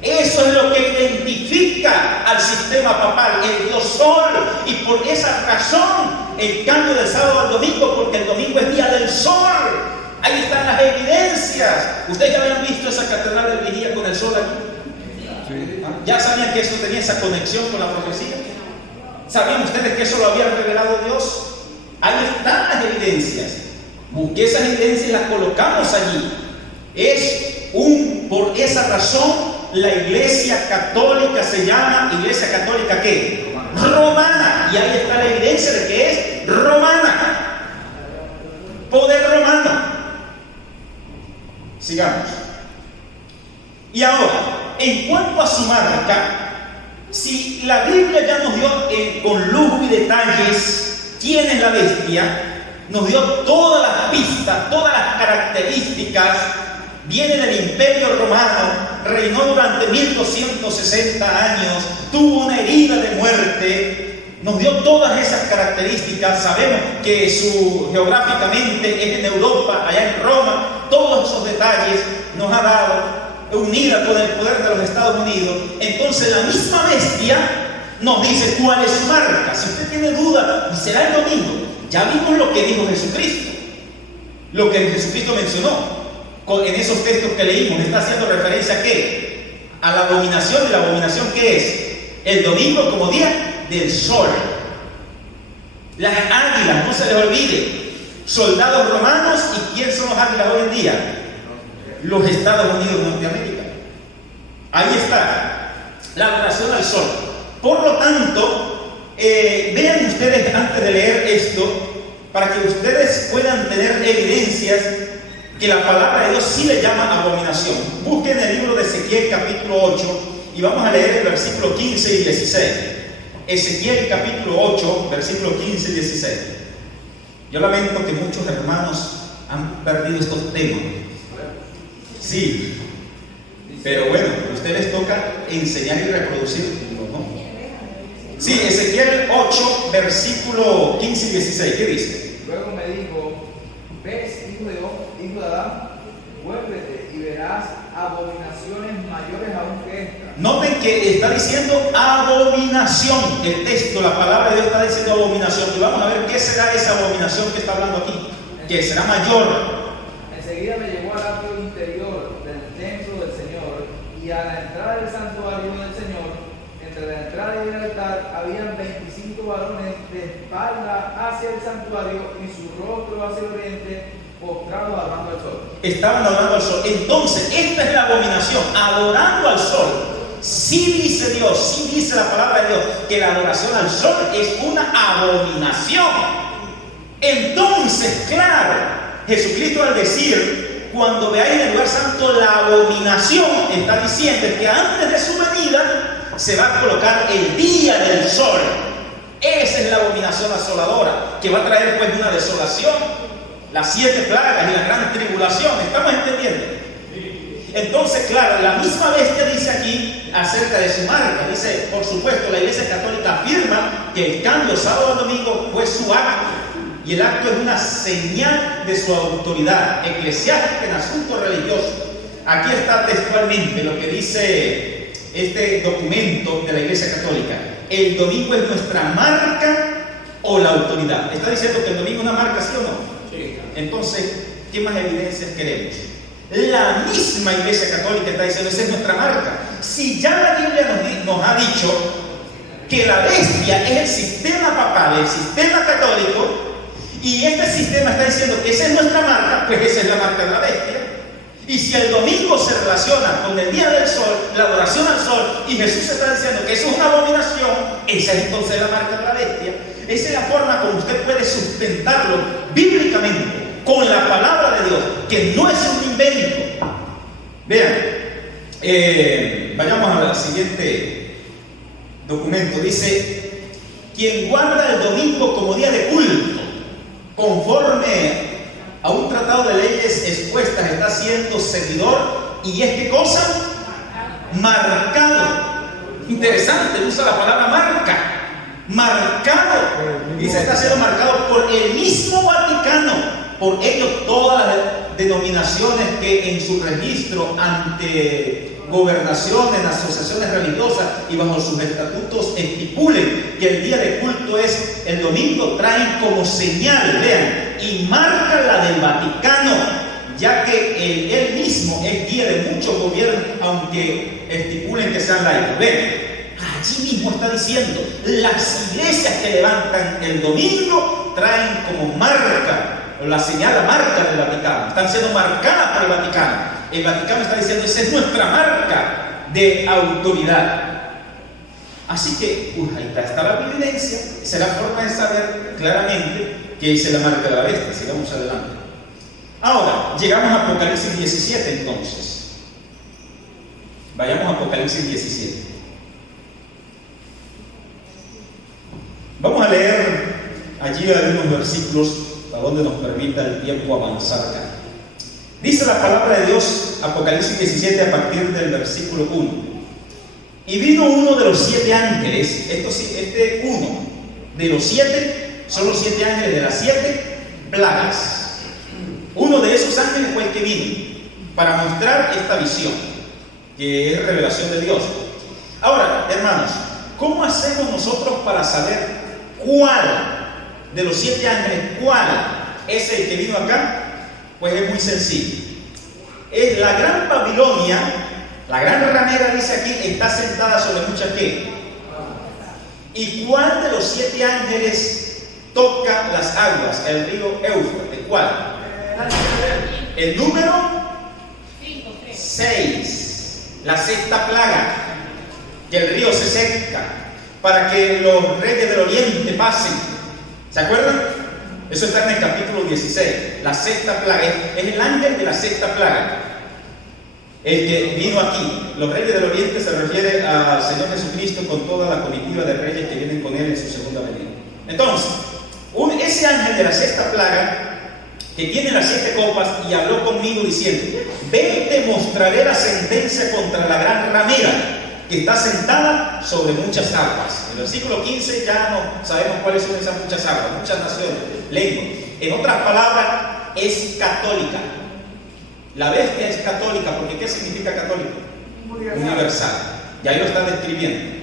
Eso es lo que identifica al sistema papal, el Dios Sol. Y por esa razón, el cambio del sábado al domingo, porque el domingo es día del sol. Ahí están las evidencias. ¿Ustedes ya habían visto esa catedral del Vigía con el sol aquí? Sí. ¿Ya sabían que eso tenía esa conexión con la profecía? ¿Sabían ustedes que eso lo había revelado Dios? Ahí están las evidencias. Busqué esas evidencias y las colocamos allí. Por esa razón, la Iglesia Católica se llama Iglesia Católica ¿qué? Romana. Y ahí está la evidencia de que es romana. Poder romano. Sigamos. Y ahora, en cuanto a su marca, si la Biblia ya nos dio con lujo y detalles quién es la bestia, nos dio todas las pistas, todas las características. Viene del Imperio Romano, reinó durante 1260 años, tuvo una herida de muerte, nos dio todas esas características. Sabemos que geográficamente es en Europa, allá en Roma, todos esos detalles nos ha dado, unida con el poder de los Estados Unidos. Entonces la misma bestia nos dice cuál es su marca. Si usted tiene duda, será el domingo. Ya vimos lo que dijo Jesucristo, lo que Jesucristo mencionó. En esos textos que leímos, está haciendo referencia a ¿qué? A la abominación. ¿Y la abominación qué es? El domingo como día del sol. Las águilas, no se les olvide, soldados romanos. ¿Y quién son los águilas hoy en día? Los Estados Unidos de Norteamérica. Ahí está la adoración al sol. Por lo tanto, vean ustedes antes de leer esto, para que ustedes puedan tener evidencias que la palabra de Dios sí le llama abominación. Busquen el libro de Ezequiel capítulo 8 y vamos a leer el versículo 15 y 16. Ezequiel capítulo 8, versículo 15 y 16. Yo lamento que muchos hermanos han perdido estos temas. Sí, pero bueno, a ustedes les toca enseñar y reproducirlo, ¿no? Sí, Ezequiel 8, versículo 15 y 16. ¿Qué dice? Luego me dijo: ¿ves, hijo de Adán? Vuélvete y verás abominaciones mayores aún que esta. Noten que está diciendo abominación. El texto, la palabra de Dios está diciendo abominación. Y vamos a ver qué será esa abominación que está hablando aquí, que será mayor. Enseguida me llevó al atrio interior del templo del Señor, y a la entrada del santuario del Señor, entre la entrada y el altar, habían 25 varones de espalda hacia el santuario y su rostro hacia el oriente, postrados adorando al sol. Estaban adorando al sol. Entonces, esta es la abominación, adorando al sol. Sí dice Dios, sí dice la palabra de Dios, que la adoración al sol es una abominación. Entonces, claro, Jesucristo al decir, cuando veáis en el lugar santo la abominación, está diciendo que antes de su venida se va a colocar el día del sol. Esa es la abominación asoladora, que va a traer pues una desolación, las 7 plagas y la gran tribulación. ¿Estamos entendiendo? Entonces, claro, la misma bestia dice aquí acerca de su marca. Dice, por supuesto, la Iglesia Católica afirma que el cambio sábado al domingo fue su acto. y el acto es una señal de su autoridad eclesiástica en asuntos religiosos. Aquí está textualmente lo que dice este documento de la Iglesia Católica: el domingo es nuestra marca o la autoridad. ¿Está diciendo que el domingo es una marca, sí o no? Sí. Entonces, ¿qué más evidencias queremos? La misma Iglesia Católica está diciendo: esa es nuestra marca. Si ya la Biblia nos ha dicho que la bestia es el sistema papal, el sistema católico, y este sistema está diciendo que esa es nuestra marca, pues esa es la marca de la bestia. Y si el domingo se relaciona con el día del sol, la adoración al sol, y Jesús está diciendo que eso es una abominación, esa es entonces la marca de la bestia. Esa es la forma como usted puede sustentarlo bíblicamente, con la palabra de Dios, que no es un invento. Vean, vayamos al siguiente documento. Dice: quien guarda el domingo como día de culto, conforme a un tratado de leyes expuestas, está siendo seguidor, y es ¿qué cosa? Marcado. Interesante, usa la palabra marca. Marcado. Dice, está siendo marcado por el mismo Vaticano. Por ello, todas las denominaciones que en su registro ante gobernaciones, asociaciones religiosas y bajo sus estatutos estipulen que el día de culto es el domingo, traen como señal, vean, y marca la del Vaticano, ya que él mismo es guía de muchos gobiernos, aunque estipulen que sean laicos. Ven, allí mismo está diciendo: las iglesias que levantan el domingo traen como marca la señal, la marca del Vaticano, están siendo marcadas por el Vaticano. El Vaticano está diciendo: esa es nuestra marca de autoridad. Así que, ahí está la evidencia. Será forma de saber claramente que esa es la marca de la bestia. Sigamos adelante. Ahora, llegamos a Apocalipsis 17 entonces. Vayamos a Apocalipsis 17. Vamos a leer allí algunos versículos a donde nos permita el tiempo avanzar acá. Dice la palabra de Dios, Apocalipsis 17, a partir del versículo 1. Y vino uno de los 7 ángeles. Este uno de los 7 son los 7 ángeles de las 7 plagas. Uno de esos ángeles fue el que vino para mostrar esta visión, que es revelación de Dios. Ahora, hermanos, ¿cómo hacemos nosotros para saber cuál de los 7 ángeles, cuál es el que vino acá? Pues es muy sencillo. Es la gran Babilonia, la gran ramera, dice aquí, está sentada sobre muchas ¿qué? ¿Y cuál de los 7 ángeles toca las aguas? El río Éufrates. ¿Cuál? El número 6. La 6ª plaga. Que el río se seca para que los reyes del oriente pasen. ¿Se acuerdan? Eso está en el capítulo 16. La 6ª plaga. Es el ángel de la 6ª plaga el que vino aquí. Los reyes del oriente se refiere al Señor Jesucristo con toda la comitiva de reyes que vienen con él en su segunda venida. Entonces, ese ángel de la 6ª plaga, que tiene las 7 copas, y habló conmigo diciendo: ven, te mostraré la sentencia contra la gran ramera, que está sentada sobre muchas aguas. En el versículo 15 ya no sabemos cuáles son esas muchas aguas, muchas naciones, lenguas. En otras palabras, es católica. La bestia es católica, porque ¿qué significa católico? Universal. Y ahí lo está describiendo.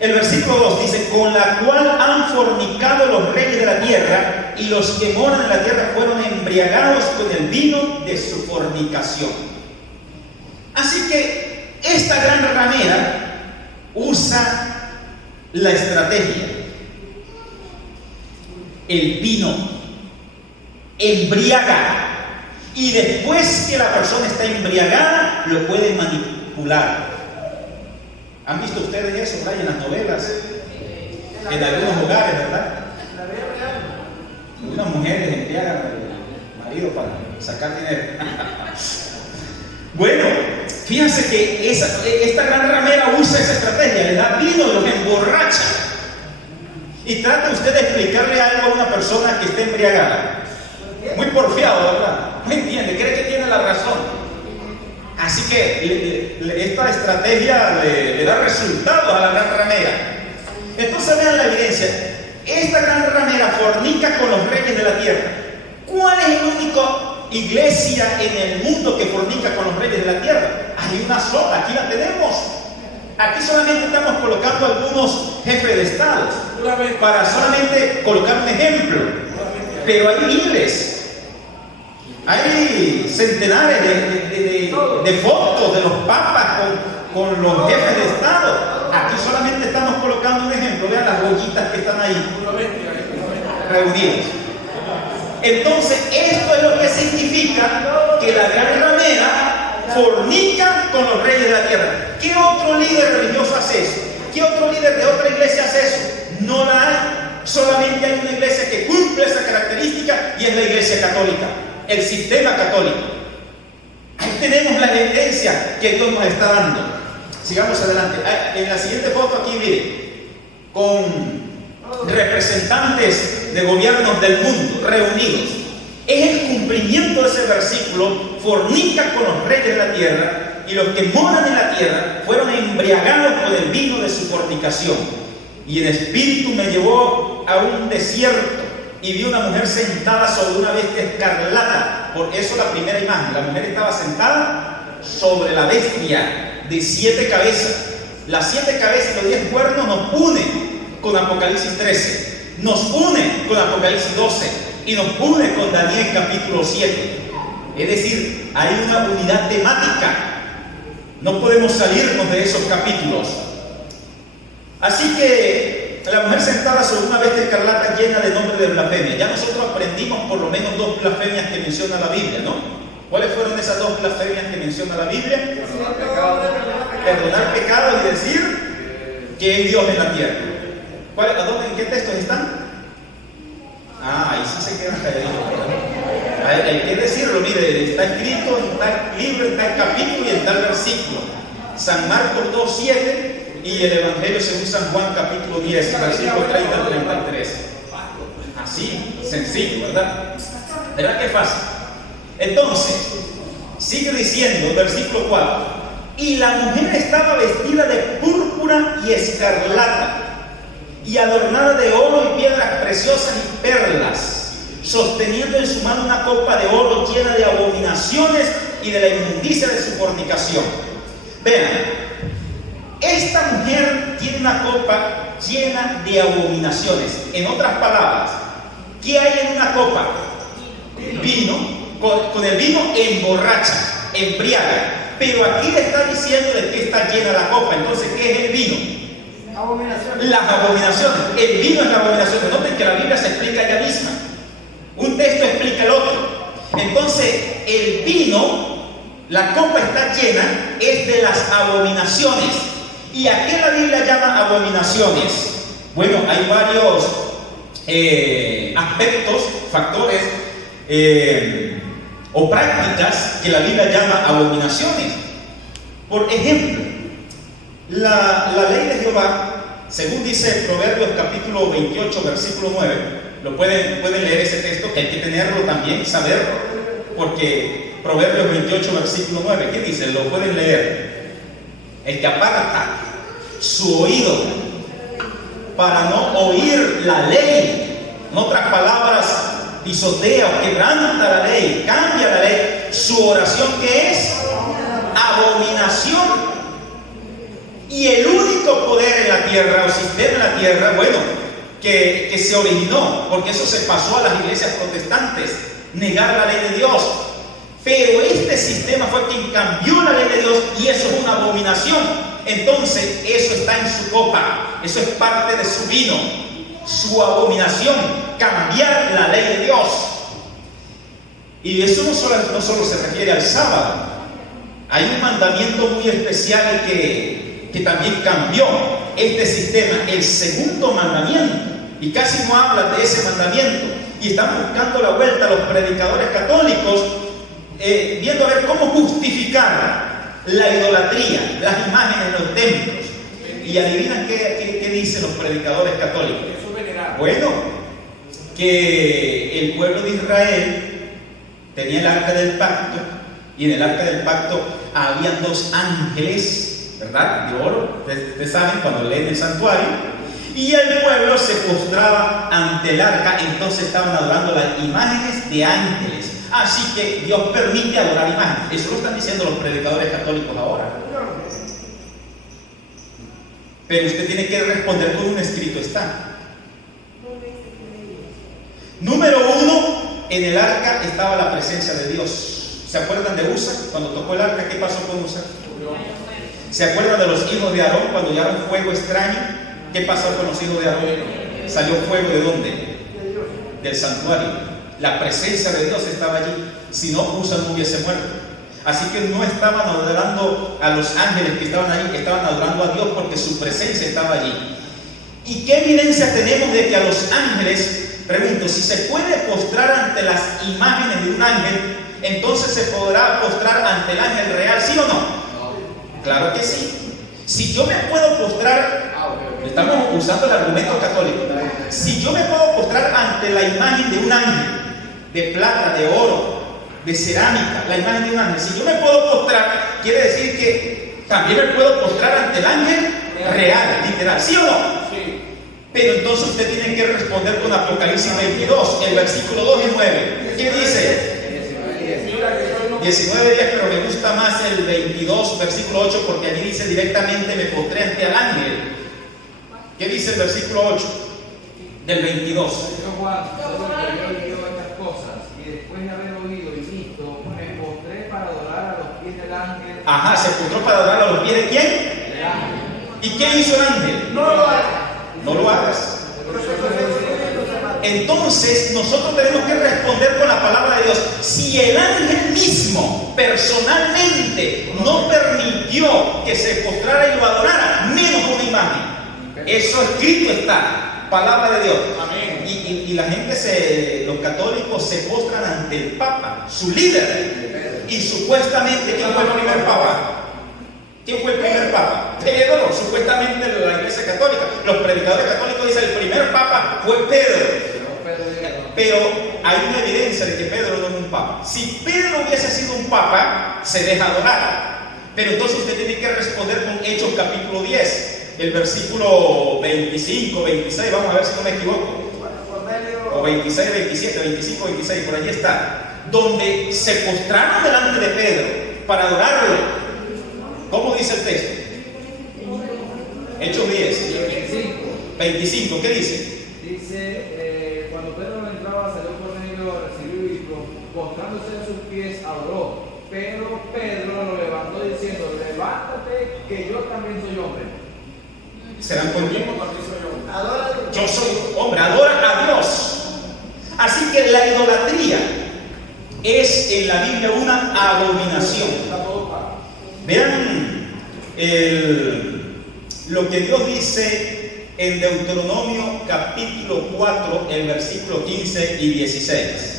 El versículo 2 dice: con la cual han fornicado los reyes de la tierra, y los que moran en la tierra fueron embriagados con el vino de su fornicación. Así que esta gran ramera usa la estrategia, el vino, embriaga, y después que la persona está embriagada, lo puede manipular. ¿Han visto ustedes eso, Brian, en las novelas? En algunos hogares, ¿verdad? Algunas mujeres embriagan al marido para sacar dinero. Bueno, fíjense que esta gran ramera usa esa estrategia, le da vino, los emborracha. Y trata usted de explicarle algo a una persona que esté embriagada. Muy porfiado, ¿verdad? No entiende, cree que tiene la razón. Así que esta estrategia le da resultados a la gran ramera. Entonces vean la evidencia. esta gran ramera fornica con los reyes de la tierra. ¿Cuál es la única iglesia en el mundo que fornica con los reyes de la tierra? Hay una sola, aquí la tenemos. Aquí solamente estamos colocando algunos jefes de estados para solamente colocar un ejemplo, pero hay miles. Hay centenares de fotos de los papas con los jefes de Estado. Aquí solamente estamos colocando un ejemplo. Vean las joyitas que están ahí reunidos. Entonces, esto es lo que significa que la gran ramera fornica con los reyes de la tierra. ¿Qué otro líder religioso hace eso? ¿Qué otro líder de otra iglesia hace eso? No la hay. Solamente hay una iglesia que cumple esa característica y es la iglesia católica. El sistema católico. Ahí tenemos la evidencia que Dios nos está dando. Sigamos adelante. En la siguiente foto aquí, mire, con representantes de gobiernos del mundo reunidos. Es el cumplimiento de ese versículo: fornica con los reyes de la tierra, y los que moran en la tierra fueron embriagados con el vino de su fornicación. Y en espíritu me llevó a un desierto, y vi una mujer sentada sobre una bestia escarlata. Por eso la primera imagen, la mujer estaba sentada sobre la bestia de 7 cabezas. Las 7 cabezas y los 10 cuernos nos unen con Apocalipsis 13, nos une con Apocalipsis 12 y nos une con Daniel capítulo 7. Es decir, hay una unidad temática. No podemos salirnos de esos capítulos. Así que la mujer sentada sobre una bestia escarlata llena de nombre de blasfemia. Ya nosotros aprendimos por lo menos 2 blasfemias que menciona la Biblia, ¿no? ¿Cuáles fueron esas 2 blasfemias que menciona la Biblia? Perdonar pecados y decir que hay Dios en la tierra. ¿En qué textos están? Ahí sí se quedan calladitos. Hay que decirlo, mire, está escrito en tal libro, en tal capítulo y en tal versículo. San Marcos 2:7 y el Evangelio según San Juan capítulo 10, versículo 30 al 33. Así, sencillo, ¿verdad? ¿Verdad que es fácil? Entonces, sigue diciendo el versículo 4: y la mujer estaba vestida de púrpura y escarlata, y adornada de oro y piedras preciosas y perlas, sosteniendo en su mano una copa de oro llena de abominaciones y de la inmundicia de su fornicación. Vean, esta mujer tiene una copa llena de abominaciones. En otras palabras, ¿qué hay en una copa? Vino. Con el vino emborracha, embriaga. Pero aquí le está diciendo de qué está llena la copa. Entonces, ¿qué es el vino? Abominaciones. Las abominaciones. El vino es la abominación. Noten que la Biblia se explica ella misma. Un texto explica el otro. Entonces, el vino, la copa está llena, es de las abominaciones. ¿Y a qué la Biblia llama abominaciones? Bueno, hay varios aspectos, factores o prácticas que la Biblia llama abominaciones. Por ejemplo, la ley de Jehová, según dice Proverbios capítulo 28, versículo 9, pueden leer ese texto, que hay que tenerlo también, saberlo, porque Proverbios 28, versículo 9, ¿qué dice? Lo pueden leer. El que aparta su oído para no oír la ley, en otras palabras, pisotea o quebranta la ley, cambia la ley, su oración, ¿qué es? Abominación. Y el único poder en la tierra, o sistema en la tierra, bueno, que se originó, porque eso se pasó a las iglesias protestantes, negar la ley de Dios. Pero este sistema fue quien cambió la ley de Dios, y eso es una abominación. Entonces, eso está en su copa, eso es parte de su vino, su abominación, cambiar la ley de Dios. Y eso no solo se refiere al sábado. Hay un mandamiento muy especial que también cambió este sistema, el segundo mandamiento, y casi no habla de ese mandamiento, y están buscando la vuelta a los predicadores católicos, viendo a ver cómo justificar la idolatría, las imágenes en los templos. Y adivinan qué dicen los predicadores católicos. Bueno, que el pueblo de Israel tenía el arca del pacto, y en el arca del pacto habían 2 ángeles, ¿verdad? De oro. Ustedes saben cuando leen el santuario. Y el pueblo se postraba ante el arca, entonces estaban adorando las imágenes de ángeles. Así que Dios permite adorar imágenes. Eso lo están diciendo los predicadores católicos ahora. Pero usted tiene que responder con un escrito está. Número 1, en el arca estaba la presencia de Dios. ¿Se acuerdan de Usa? Cuando tocó el arca, ¿qué pasó con Usa? ¿Se acuerdan de los hijos de Aarón cuando llevaron fuego extraño? ¿Qué pasó con los hijos de Aarón? ¿Salió fuego de dónde? Del santuario. La presencia de Dios estaba allí. Si no, Usa no hubiese muerto. Así que no estaban adorando a los ángeles que estaban allí, estaban adorando a Dios porque su presencia estaba allí. ¿Y qué evidencia tenemos de que a los ángeles, pregunto, si se puede postrar ante las imágenes de un ángel, entonces se podrá postrar ante el ángel real, ¿sí o no? Claro que sí. Si yo me puedo postrar, estamos usando el argumento católico, si yo me puedo postrar ante la imagen de un ángel, de plata, de oro, de cerámica, la imagen de un ángel, si yo me puedo postrar, quiere decir que también me puedo postrar ante el ángel real, literal, ¿sí o no? Sí. Pero entonces usted tiene que responder con Apocalipsis 22, el versículo 2 y 9. ¿Qué dice? 19:10, pero me gusta más el 22, versículo 8, porque allí dice directamente: me postré ante el ángel. ¿Qué dice el versículo 8 del 22? Yo, Juan, solo que yo oí estas cosas, y después de haber oído y visto, me postré para adorar a los pies del ángel. Ajá, se postró para adorar a los pies de quién? El ángel. ¿Y qué hizo el ángel? No lo hagas. No lo hagas. Entonces nosotros tenemos que responder con la palabra de Dios. Si el ángel mismo personalmente no permitió que se postrara y lo adorara, menos una imagen. Eso escrito está, palabra de Dios. Amén. Y la gente, los católicos se postran ante el Papa, su líder. Y supuestamente, ¿quién fue el primer Papa? ¿Quién fue el primer Papa? Pedro, supuestamente de la Iglesia Católica. Los predicadores católicos dicen el primer Papa fue Pedro. Pero hay una evidencia de que Pedro no es un Papa. Si Pedro hubiese sido un Papa, se deja adorar. Pero entonces usted tiene que responder con Hechos capítulo 10, el versículo 25, 26, vamos a ver si no me equivoco. O 26, 27, 25, 26, por allí está. Donde se postraron delante de Pedro para adorarlo. ¿Cómo dice el texto? Hechos 10. 25, ¿qué dice? Dice, cuando Pedro entraba, salió Cornelio a recibirlo y postrándose a sus pies, adoró. Pero Pedro lo levantó diciendo: levántate, que yo también soy hombre. ¿Serán conmigo? Adora. Yo soy hombre, adora a Dios. Así que la idolatría es en la Biblia una abominación. Vean lo que Dios dice en Deuteronomio capítulo 4, el versículo 15 y 16.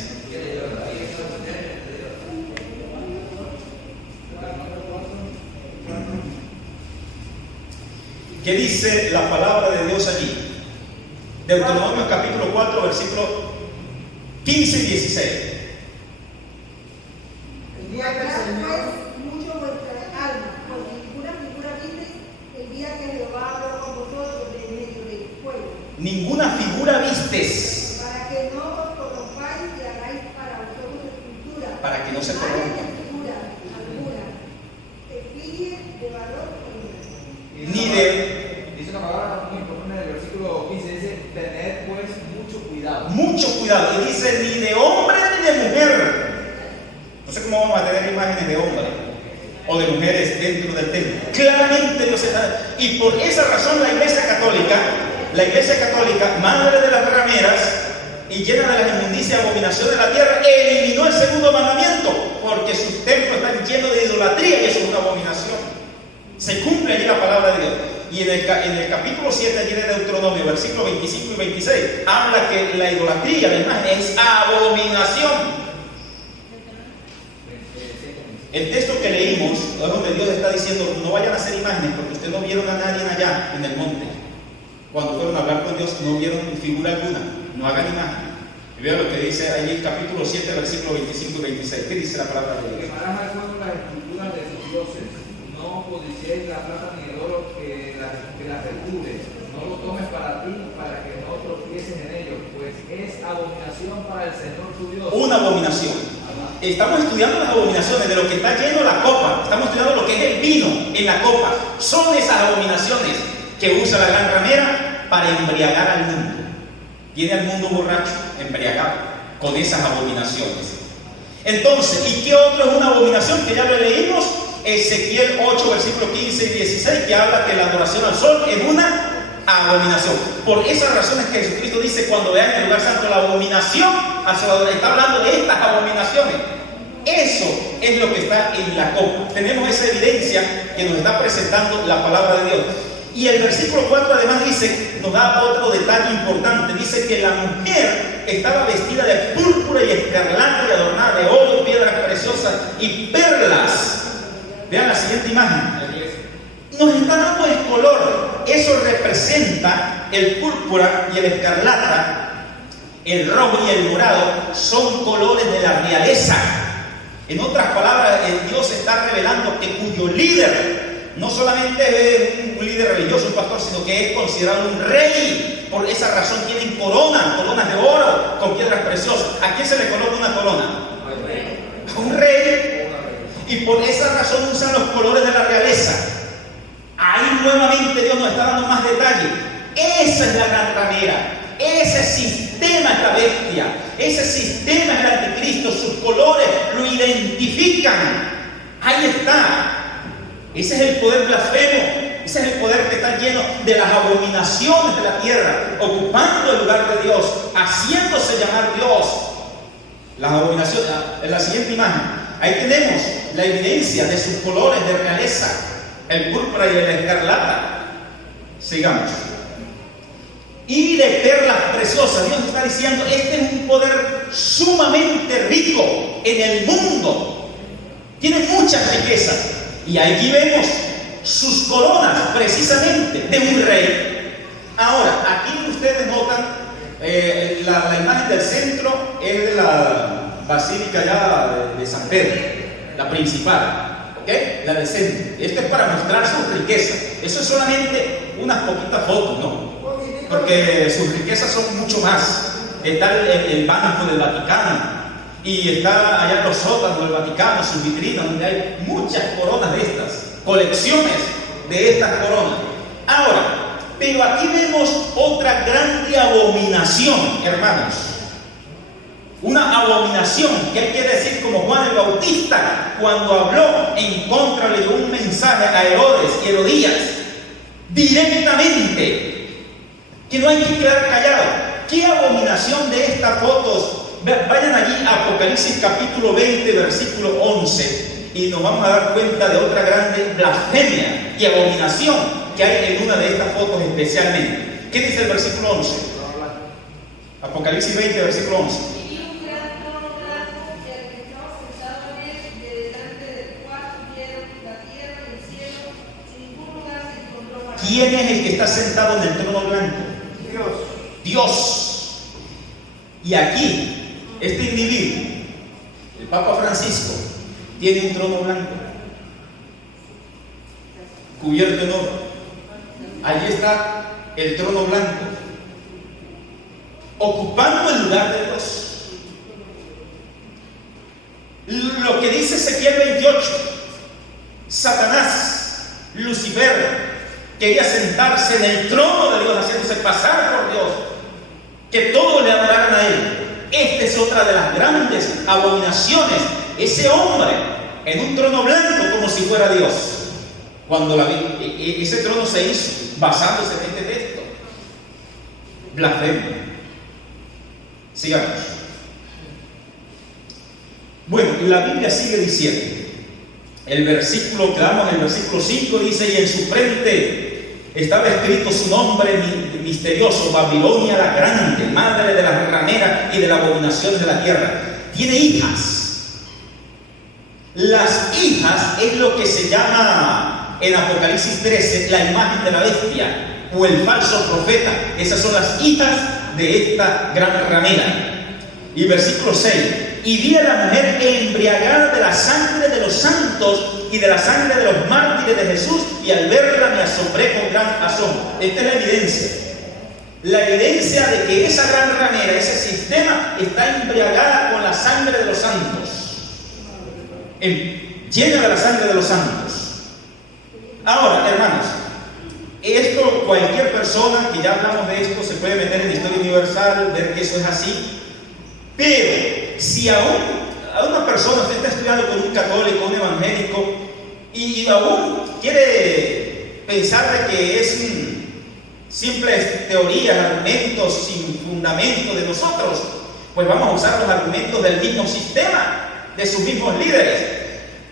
¿Qué dice la palabra de Dios allí? Deuteronomio capítulo 4, versículo 15 y 16. El día que el Señor mucho vuestra alma, porque ninguna figura visteis el día que Jehová habló con vosotros de medio del fuego. Ninguna figura vistes. Para que no os corrompáis y hagáis para vosotros escultura. Para que no se corrompa. Figura alguna, efigie de valor Ni de. Dice una palabra muy importante en el versículo 15, dice: tened pues mucho cuidado. Mucho cuidado. Y dice: ni de hombre ni de mujer. No sé cómo vamos a tener imágenes de hombres o de mujeres dentro del templo. Claramente Dios está. Y por esa razón la Iglesia Católica, madre de las rameras y llena de las inmundicias y abominación de la tierra, eliminó el segundo mandamiento, porque sus templos están llenos de idolatría y eso es una abominación. Se cumple allí la palabra de Dios. Y en el capítulo 7 allí de Deuteronomio, versículos 25 y 26, habla que la idolatría, la imagen, es abominación. El texto que leímos es donde Dios está diciendo: no vayan a hacer imágenes, porque ustedes no vieron a nadie allá en el monte. Cuando fueron a hablar con Dios, no vieron figura alguna. No hagan imagen. Y vean lo que dice allí el capítulo 7, versículos 25 y 26. ¿Qué dice la palabra de Dios? Quemarás al fuego las esculturas de sus dioses. No codiciéis la plata ni el oro que las recubre. No no lo tomes para ti, para que no tropieces en ello, pues es abominación para el Señor tu Dios. Una abominación. Estamos estudiando las abominaciones de lo que está lleno la copa. Estamos estudiando lo que es el vino en la copa. Son esas abominaciones que usa la gran ramera para embriagar al mundo. Tiene al mundo borracho, embriagado, con esas abominaciones. Entonces, ¿y qué otro es una abominación? Que ya lo leímos, Ezequiel 8, versículos 15 y 16, que habla que la adoración al sol es una abominación. Por esas razones que Jesucristo dice, cuando vean en el lugar santo la abominación, está hablando de estas abominaciones. Eso es lo que está en la copa. Tenemos esa evidencia que nos está presentando la palabra de Dios. Y el versículo 4 además dice, nos da otro detalle importante. Dice que la mujer estaba vestida de púrpura y escarlata y adornada de oro, piedras preciosas y perlas. Vean la siguiente imagen. Nos está dando el color. Eso representa el púrpura y el escarlata, el rojo y el morado, son colores de la realeza. En otras palabras, Dios está revelando que cuyo líder no solamente es un líder religioso, un pastor, sino que es considerado un rey. Por esa razón tienen coronas de oro con piedras preciosas. ¿A quién se le coloca una corona? A un rey. Y por esa razón usan los colores de la realeza. Ahí nuevamente Dios nos está dando más detalle. Esa es la gran ramera. Ese sistema es la bestia. Ese sistema es el anticristo. Sus colores lo identifican. Ahí está. Ese es el poder blasfemo. Ese es el poder que está lleno de las abominaciones de la tierra, ocupando el lugar de Dios, haciéndose llamar Dios. Las abominaciones. En la siguiente imagen, ahí tenemos la evidencia de sus colores de realeza, el púrpura y el escarlata. Sigamos. Y de perlas preciosas. Dios está diciendo, este es un poder sumamente rico en el mundo. Tiene muchas riquezas. Y aquí vemos sus coronas, precisamente, de un rey. Ahora, aquí ustedes notan la imagen del centro es de la basílica ya de San Pedro, la principal, ¿ok? La del centro. Esto es para mostrar sus riquezas. Eso es solamente unas poquitas fotos, ¿no? Porque sus riquezas son mucho más. Está el Banco del Vaticano. Y está allá en los sótanos del Vaticano, sus vitrinas, donde hay muchas coronas de estas, colecciones de estas coronas. Ahora, pero aquí vemos otra grande abominación, hermanos. Una abominación, que quiere decir como Juan el Bautista, cuando habló en contra, le dio un mensaje a Herodes y Herodías, directamente, que no hay que quedar callado. ¿Qué abominación de estas fotos? Vayan allí a Apocalipsis capítulo 20, versículo 11, y nos vamos a dar cuenta de otra grande blasfemia y abominación que hay en una de estas fotos especialmente. ¿Qué dice el versículo 11? Apocalipsis 20, versículo 11. Y un gran trono blanco, y el que estaba sentado en él, y delante del cual vieron la tierra y el cielo, sin ningún lugar se encontró para ¿Quién es el que está sentado en el trono blanco? Dios. Dios. Y aquí, este individuo, el Papa Francisco, tiene un trono blanco, cubierto en oro. Allí está el trono blanco, ocupando el lugar de Dios. Lo que dice Ezequiel 28, Satanás, Lucifer, quería sentarse en el trono de Dios, haciéndose pasar por Dios, que todos le adoraran a él. Esta es otra de las grandes abominaciones. Ese hombre en un trono blanco como si fuera Dios. Cuando ese trono se hizo basándose en este texto. Blasfemia. Sigamos. Bueno, la Biblia sigue diciendo. El versículo, quedamos en el versículo 5, dice, y en su frente estaba escrito su nombre misterioso, Babilonia la grande, madre de las rameras y de las abominaciones de la tierra. Tiene hijas. Las hijas es lo que se llama en Apocalipsis 13 la imagen de la bestia o el falso profeta. Esas son las hijas de esta gran ramera. Y versículo 6, y vi a la mujer embriagada de la sangre de los santos y de la sangre de los mártires de Jesús, y al verla me asombré con gran asombro. Esta es la evidencia. La evidencia de que esa gran ramera, ese sistema, está embriagada con la sangre de los santos. Llena de la sangre de los santos. Ahora, hermanos, esto cualquier persona que ya hablamos de esto se puede meter en la historia universal, ver que eso es así. Pero si aún a una persona, usted está estudiando con un católico, un evangélico, y aún quiere pensar de que es simples teorías, argumentos sin fundamento de nosotros, pues vamos a usar los argumentos del mismo sistema, de sus mismos líderes.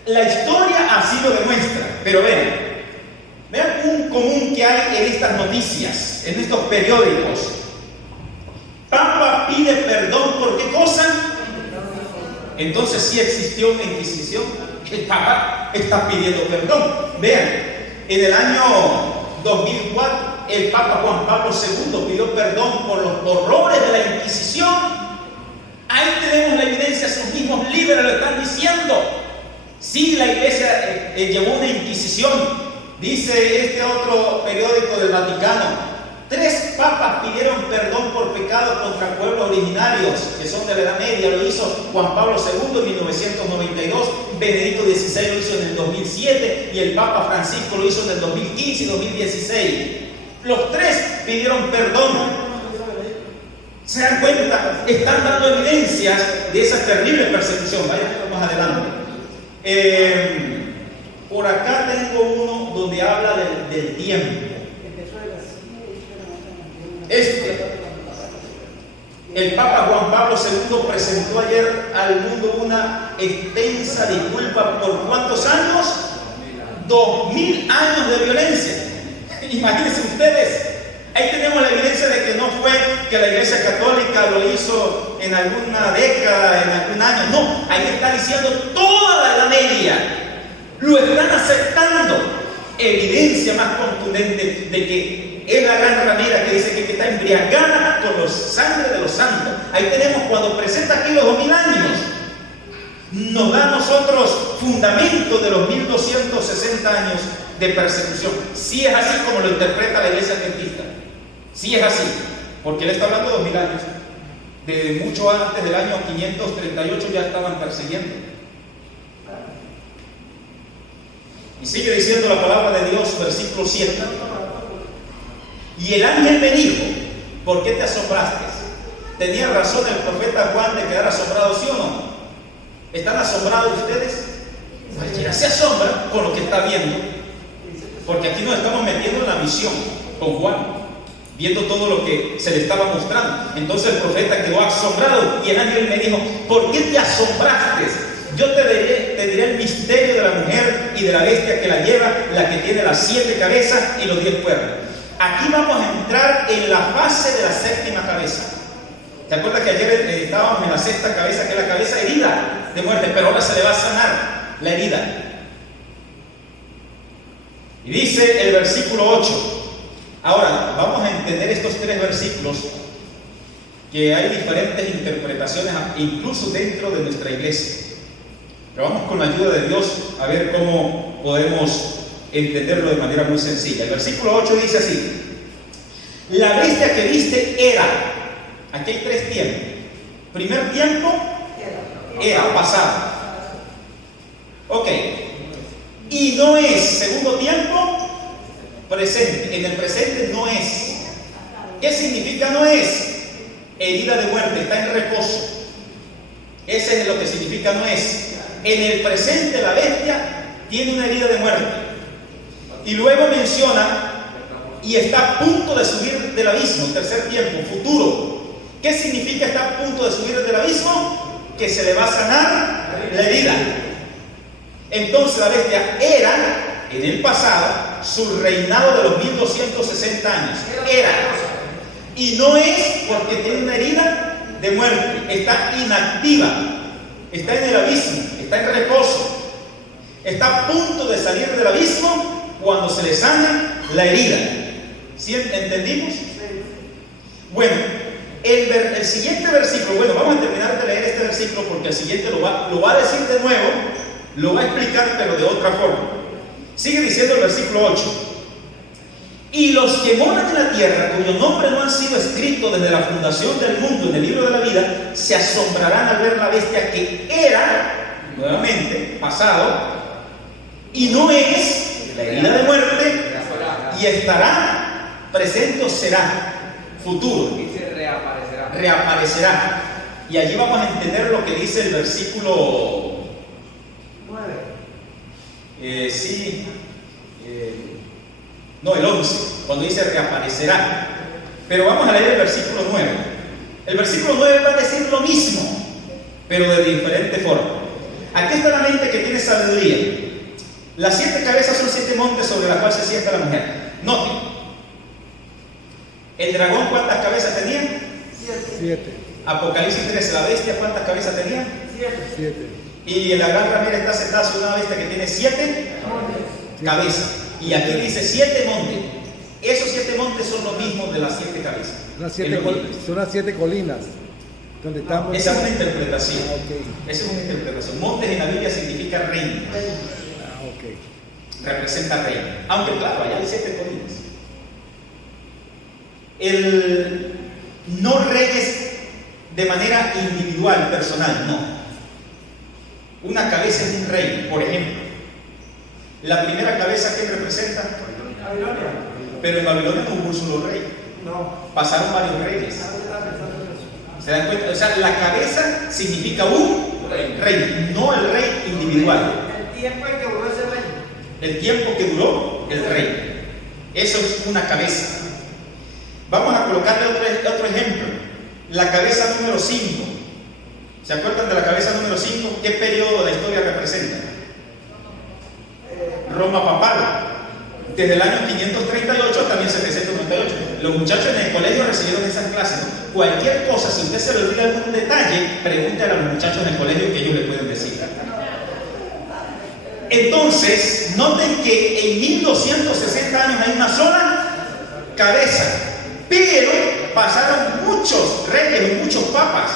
La historia así lo demuestra, pero vean un común que hay en estas noticias, en estos periódicos. Papa pide perdón por ¿qué cosa? Entonces sí existió una inquisición. El Papa está pidiendo perdón. Vean, en el año 2004 el Papa Juan Pablo II pidió perdón por los horrores de la Inquisición. Ahí tenemos la evidencia, sus mismos líderes lo están diciendo. Sí, la iglesia llevó una Inquisición. Dice este otro periódico del Vaticano: 3 papas pidieron perdón por pecados contra pueblos originarios que son de la Edad Media. Lo hizo Juan Pablo II en 1992, Benedicto XVI lo hizo en el 2007 y el Papa Francisco lo hizo en el 2015 y 2016. Los 3 pidieron perdón. ¿Se dan cuenta? Están dando evidencias de esa terrible persecución. Vayan más adelante. Por acá tengo uno donde habla del tiempo. El Papa Juan Pablo II presentó ayer al mundo una extensa disculpa por ¿cuántos años? 2000 años de violencia. Imagínense ustedes, ahí tenemos la evidencia de que no fue que la Iglesia Católica lo hizo en alguna década, en algún año. No, ahí está diciendo toda la Edad Media. Lo están aceptando. Evidencia más contundente de que es la gran ramera que dice que está embriagada con la sangre de los santos. Ahí tenemos cuando presenta aquí los 2000 años. Nos da a nosotros fundamento de los 1260 años de persecución. Si es así como lo interpreta la Iglesia Adventista. Si es así, porque él está hablando de 2000 años. De mucho antes del año 538 ya estaban persiguiendo. Y sigue diciendo la palabra de Dios, versículo 7. Y el ángel me dijo: ¿por qué te asombraste? ¿Tenía razón el profeta Juan de quedar asombrado, sí o no? ¿Están asombrados ustedes? Cualquiera se asombra con lo que está viendo, porque aquí nos estamos metiendo en la visión con Juan, viendo todo lo que se le estaba mostrando. Entonces el profeta quedó asombrado y el ángel me dijo: ¿por qué te asombraste? Yo te diré el misterio de la mujer y de la bestia que la lleva, la que tiene las 7 cabezas y los 10 cuernos. Aquí vamos a entrar en la fase de la 7ª cabeza. ¿Te acuerdas que ayer estábamos en la 6ª cabeza, que es la cabeza herida de muerte? Pero ahora se le va a sanar la herida. Y dice el versículo 8. Ahora, vamos a entender estos 3 versículos, que hay diferentes interpretaciones, incluso dentro de nuestra iglesia. Pero vamos con la ayuda de Dios a ver cómo podemos entenderlo de manera muy sencilla. El versículo 8 dice así: la bestia que viste era. Aquí hay 3 tiempos. Primer tiempo, era, pasado. Ok. Y no es. Segundo tiempo, presente. En el presente no es. ¿Qué significa no es? Herida de muerte, está en reposo. Ese es lo que significa no es. En el presente la bestia tiene una herida de muerte. Y luego menciona: y está a punto de subir del abismo. Tercer tiempo, futuro. ¿Qué significa está a punto de subir del abismo? Que se le va a sanar la herida. Entonces la bestia era, en el pasado, su reinado de los 1260 años. Era. Y no es porque tiene una herida de muerte. Está inactiva. Está en el abismo. Está en reposo. Está a punto de salir del abismo cuando se le sana la herida. ¿Sí entendimos? Bueno, el siguiente versículo, vamos a terminar de leer este versículo porque el siguiente lo va a decir de nuevo Lo va a explicar, pero de otra forma. Sigue diciendo el versículo 8. Y los que moran en la tierra, cuyo nombre no han sido escrito desde la fundación del mundo en el libro de la vida, se asombrarán al ver la bestia que era, nuevamente, pasado, y no es la herida de muerte, y estará, presente o será, futuro. Dice reaparecerá. Reaparecerá. Y allí vamos a entender lo que dice el versículo 9. El 11, cuando dice reaparecerá. Pero vamos a leer el versículo 9. El versículo 9 va a decir lo mismo, pero de diferente forma. Aquí está la mente que tiene sabiduría. Las 7 cabezas son 7 montes sobre las cuales se sienta la mujer. Noten. ¿El dragón cuántas cabezas tenía? 7. Apocalipsis 13, la bestia ¿cuántas cabezas tenía? 7. Y la gran ramera está sentada sobre una bestia que tiene 7 cabezas. Y aquí dice 7 montes. Esos 7 montes son los mismos de las 7 cabezas. Son las 7 colinas. Donde estamos. Esa es una interpretación. Okay. Esa es una interpretación. Montes en la Biblia significa reino. Okay. Representa reino. Aunque claro, allá hay 7 colinas. No reyes de manera individual, personal, no. Una cabeza es un rey, por ejemplo. La primera cabeza que representa Babilonia. Pero en Babilonia no hubo un solo rey. No. Pasaron varios reyes. ¿Se dan cuenta? O sea, la cabeza significa un rey, no el rey individual. El tiempo en que duró ese rey. El tiempo que duró el rey. Eso es una cabeza. Vamos a colocarle otro ejemplo. La cabeza número 5. ¿Se acuerdan de la cabeza número 5? ¿Qué periodo de la historia representa? Roma papal. Desde el año 538 hasta 1798. Los muchachos en el colegio recibieron esas clases, ¿no? Cualquier cosa, si usted se le olvida algún detalle, pregúntale a los muchachos en el colegio que ellos le pueden decir. Entonces, noten que en 1260 años hay una sola cabeza, pero pasaron muchos reyes y muchos papas.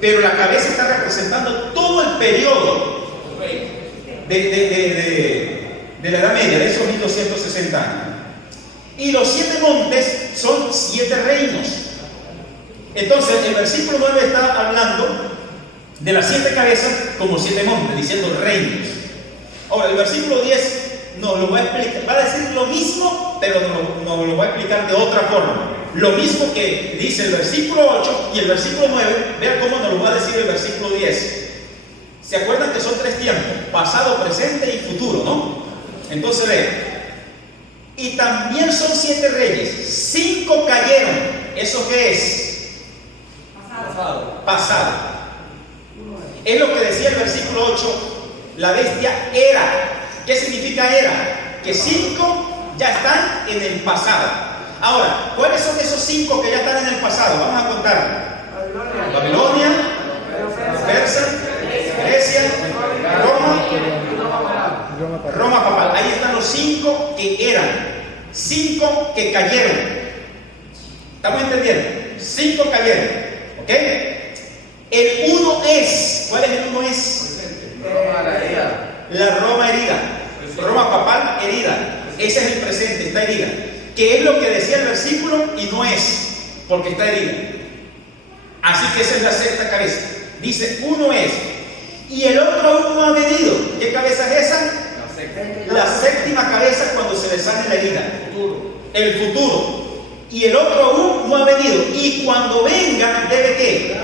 Pero la cabeza está representando todo el periodo de la Edad Media, de esos 1260 años. Y los 7 montes son 7 reinos. Entonces, el versículo 9 está hablando de las 7 cabezas como 7 montes, diciendo reinos. Ahora, el versículo 10 nos lo va a explicar, va a decir lo mismo, pero nos lo va a explicar de otra forma. Lo mismo que dice el versículo 8 y el versículo 9, vean cómo nos lo va a decir el versículo 10. ¿Se acuerdan que son 3 tiempos? Pasado, presente y futuro, ¿no? Entonces vean. Y también son 7 reyes. 5 cayeron. ¿Eso qué es? Pasado. Es lo que decía el versículo 8. La bestia era. ¿Qué significa era? Que 5 ya están en el pasado. Ahora, ¿cuáles son esos 5 que ya están en el pasado? Vamos a contar. Babilonia, Persia, Grecia, Roma papal. Ahí están los 5 que eran, 5 que cayeron. ¿Estamos entendiendo? 5 cayeron. ¿Ok? El 1 es. ¿Cuál es el 1 es? La Roma herida. Roma papal herida. Ese es el presente, está herida. Que es lo que decía el versículo y no es, porque está herida. Así que esa es la 6ª cabeza. Dice, 1 es. Y el otro aún no ha venido. ¿Qué cabeza es esa? La 7ª cabeza cuando se le sale la herida. El futuro. Y el otro aún no ha venido. Y cuando venga, ¿debe qué?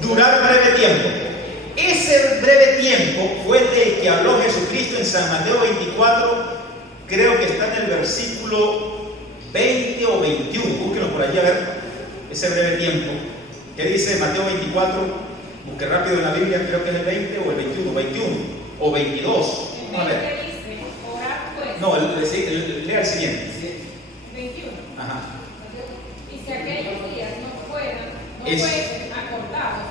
Durar breve tiempo. Ese breve tiempo fue del que habló Jesucristo en San Mateo 24. Creo que está en el versículo 20 o 21. Búsquenlo por allí a ver ese breve tiempo. ¿Qué dice Mateo 24? Busque rápido en la Biblia, creo que es el 20 o el 21. 21 o 22. Vamos a ver. No, lea el siguiente. 21. Ajá. Y si aquellos días no fuesen acordados,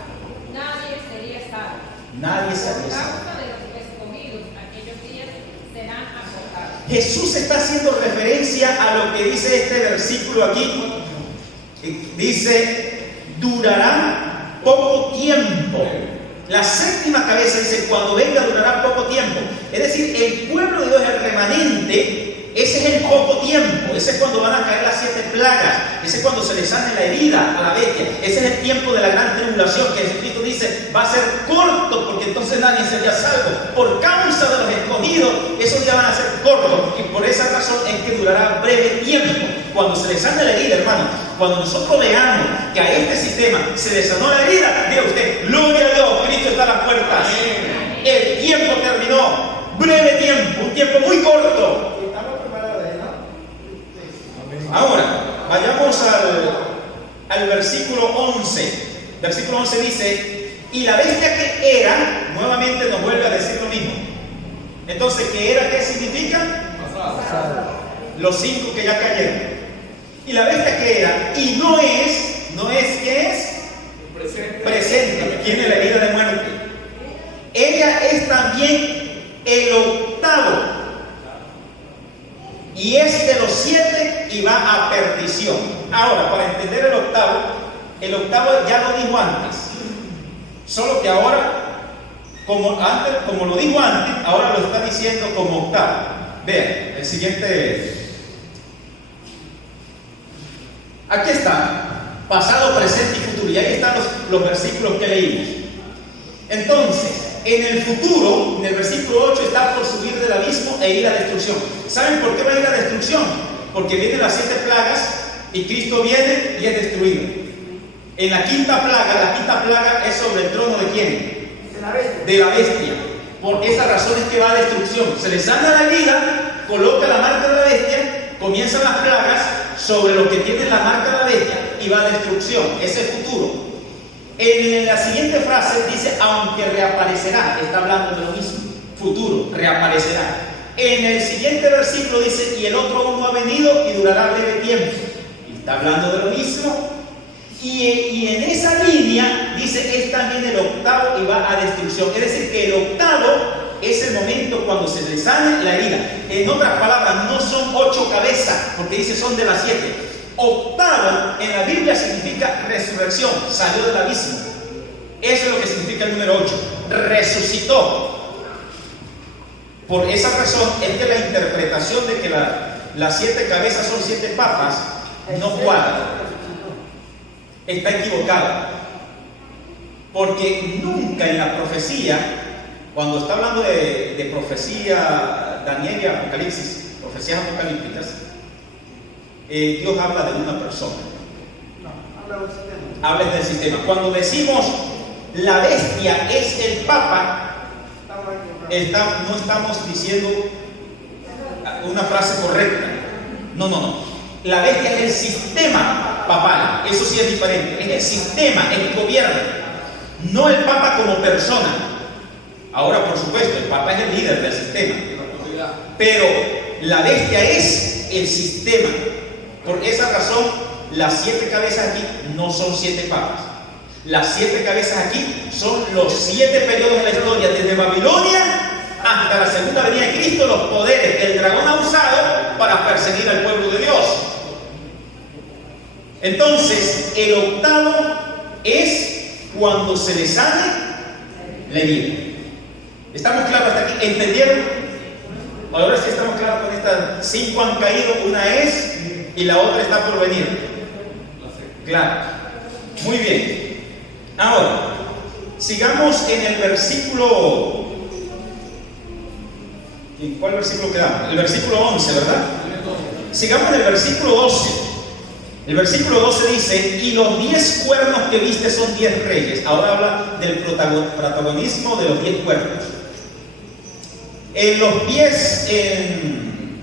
nadie sería salvo. Nadie sería Por salvo. causa de los escogidos, aquellos días serán acordados. Jesús está haciendo referencia a lo que dice este versículo aquí. Dice, durará poco tiempo. La séptima cabeza dice, cuando venga durará poco tiempo. Es decir, el pueblo de Dios, el remanente, ese es el poco tiempo. Ese es cuando van a caer las 7 plagas. Ese es cuando se le sane la herida a la bestia. Ese es el tiempo de la gran tribulación, que Jesucristo dice, va a ser corto, porque entonces nadie sería salvo. Por causa de los escogidos, esos días van a ser cortos. Y por esa razón es que durará breve tiempo. Cuando se le sane la herida, hermano, cuando nosotros veamos que a este sistema se le sanó la herida, diga usted, gloria a Dios, Cristo está a las puertas. El tiempo terminó. Breve tiempo, un tiempo muy corto. Ahora, vayamos al versículo 11. Versículo 11 dice, y la bestia que era, nuevamente nos vuelve a decir lo mismo. Entonces, ¿qué era? ¿Qué significa? Los 5 que ya cayeron. Y la bestia que era, y no es, ¿qué es? Presente, tiene la herida de muerte. Ella es también el octavo. Y es de los 7 y va a perdición. Ahora, para entender el octavo ya lo dijo antes. Solo que ahora, como lo dijo antes, ahora lo está diciendo como octavo. Vean, el siguiente. Aquí está, pasado, presente y futuro. Y ahí están los versículos que leímos. Entonces, en el futuro, en el versículo 8, está por subir del abismo e ir a destrucción. ¿Saben por qué va a ir a destrucción? Porque vienen las 7 plagas y Cristo viene y es destruido. En la quinta plaga es sobre el trono de ¿quién? De la bestia. Por esa razón es que va a destrucción. Se le sana la herida, coloca la marca de la bestia, comienzan las plagas sobre lo que tiene la marca de la bestia y va a destrucción. Ese es futuro. En la siguiente frase dice, aunque reaparecerá, está hablando de lo mismo, futuro, reaparecerá. En el siguiente versículo dice, y el otro uno ha venido y durará breve tiempo. Y está hablando de lo mismo. Y en esa línea dice, es también el octavo y va a destrucción. Es decir, que el octavo es el momento cuando se le sane la herida. En otras palabras, no son 8 cabezas, porque dice son de las 7. Octavo en la Biblia significa resurrección, salió del abismo. Eso es lo que significa el número 8, resucitó. Por esa razón es que la interpretación de que las 7 cabezas son 7 papas no cuadra, está equivocada. Porque nunca en la profecía, cuando está hablando de profecía, Daniel y Apocalipsis, profecías apocalípticas, Dios habla de una persona. Habla del sistema. Cuando decimos la bestia es el papa, no estamos diciendo una frase correcta. No. La bestia es el sistema papal. Eso sí es diferente. Es el sistema, es el gobierno. No el papa como persona. Ahora, por supuesto, el papa es el líder del sistema. Pero la bestia es el sistema. Por esa razón, las 7 cabezas aquí no son 7 papas. Las 7 cabezas aquí son los 7 periodos de la historia, desde Babilonia hasta la segunda venida de Cristo, los poderes que el dragón ha usado para perseguir al pueblo de Dios. Entonces, el octavo es cuando se le sane la herida. ¿Estamos claros hasta aquí? ¿Entendieron? Ahora sí estamos claros con estas 5 han caído, una es y la otra está por venir. Claro. Muy bien. Ahora, sigamos en el versículo. ¿En cuál versículo quedamos? El versículo 11, ¿verdad? Sigamos en el versículo 12. El versículo 12 dice, y los 10 cuernos que viste son 10 reyes. Ahora habla del protagonismo de los 10 cuernos. En los 10,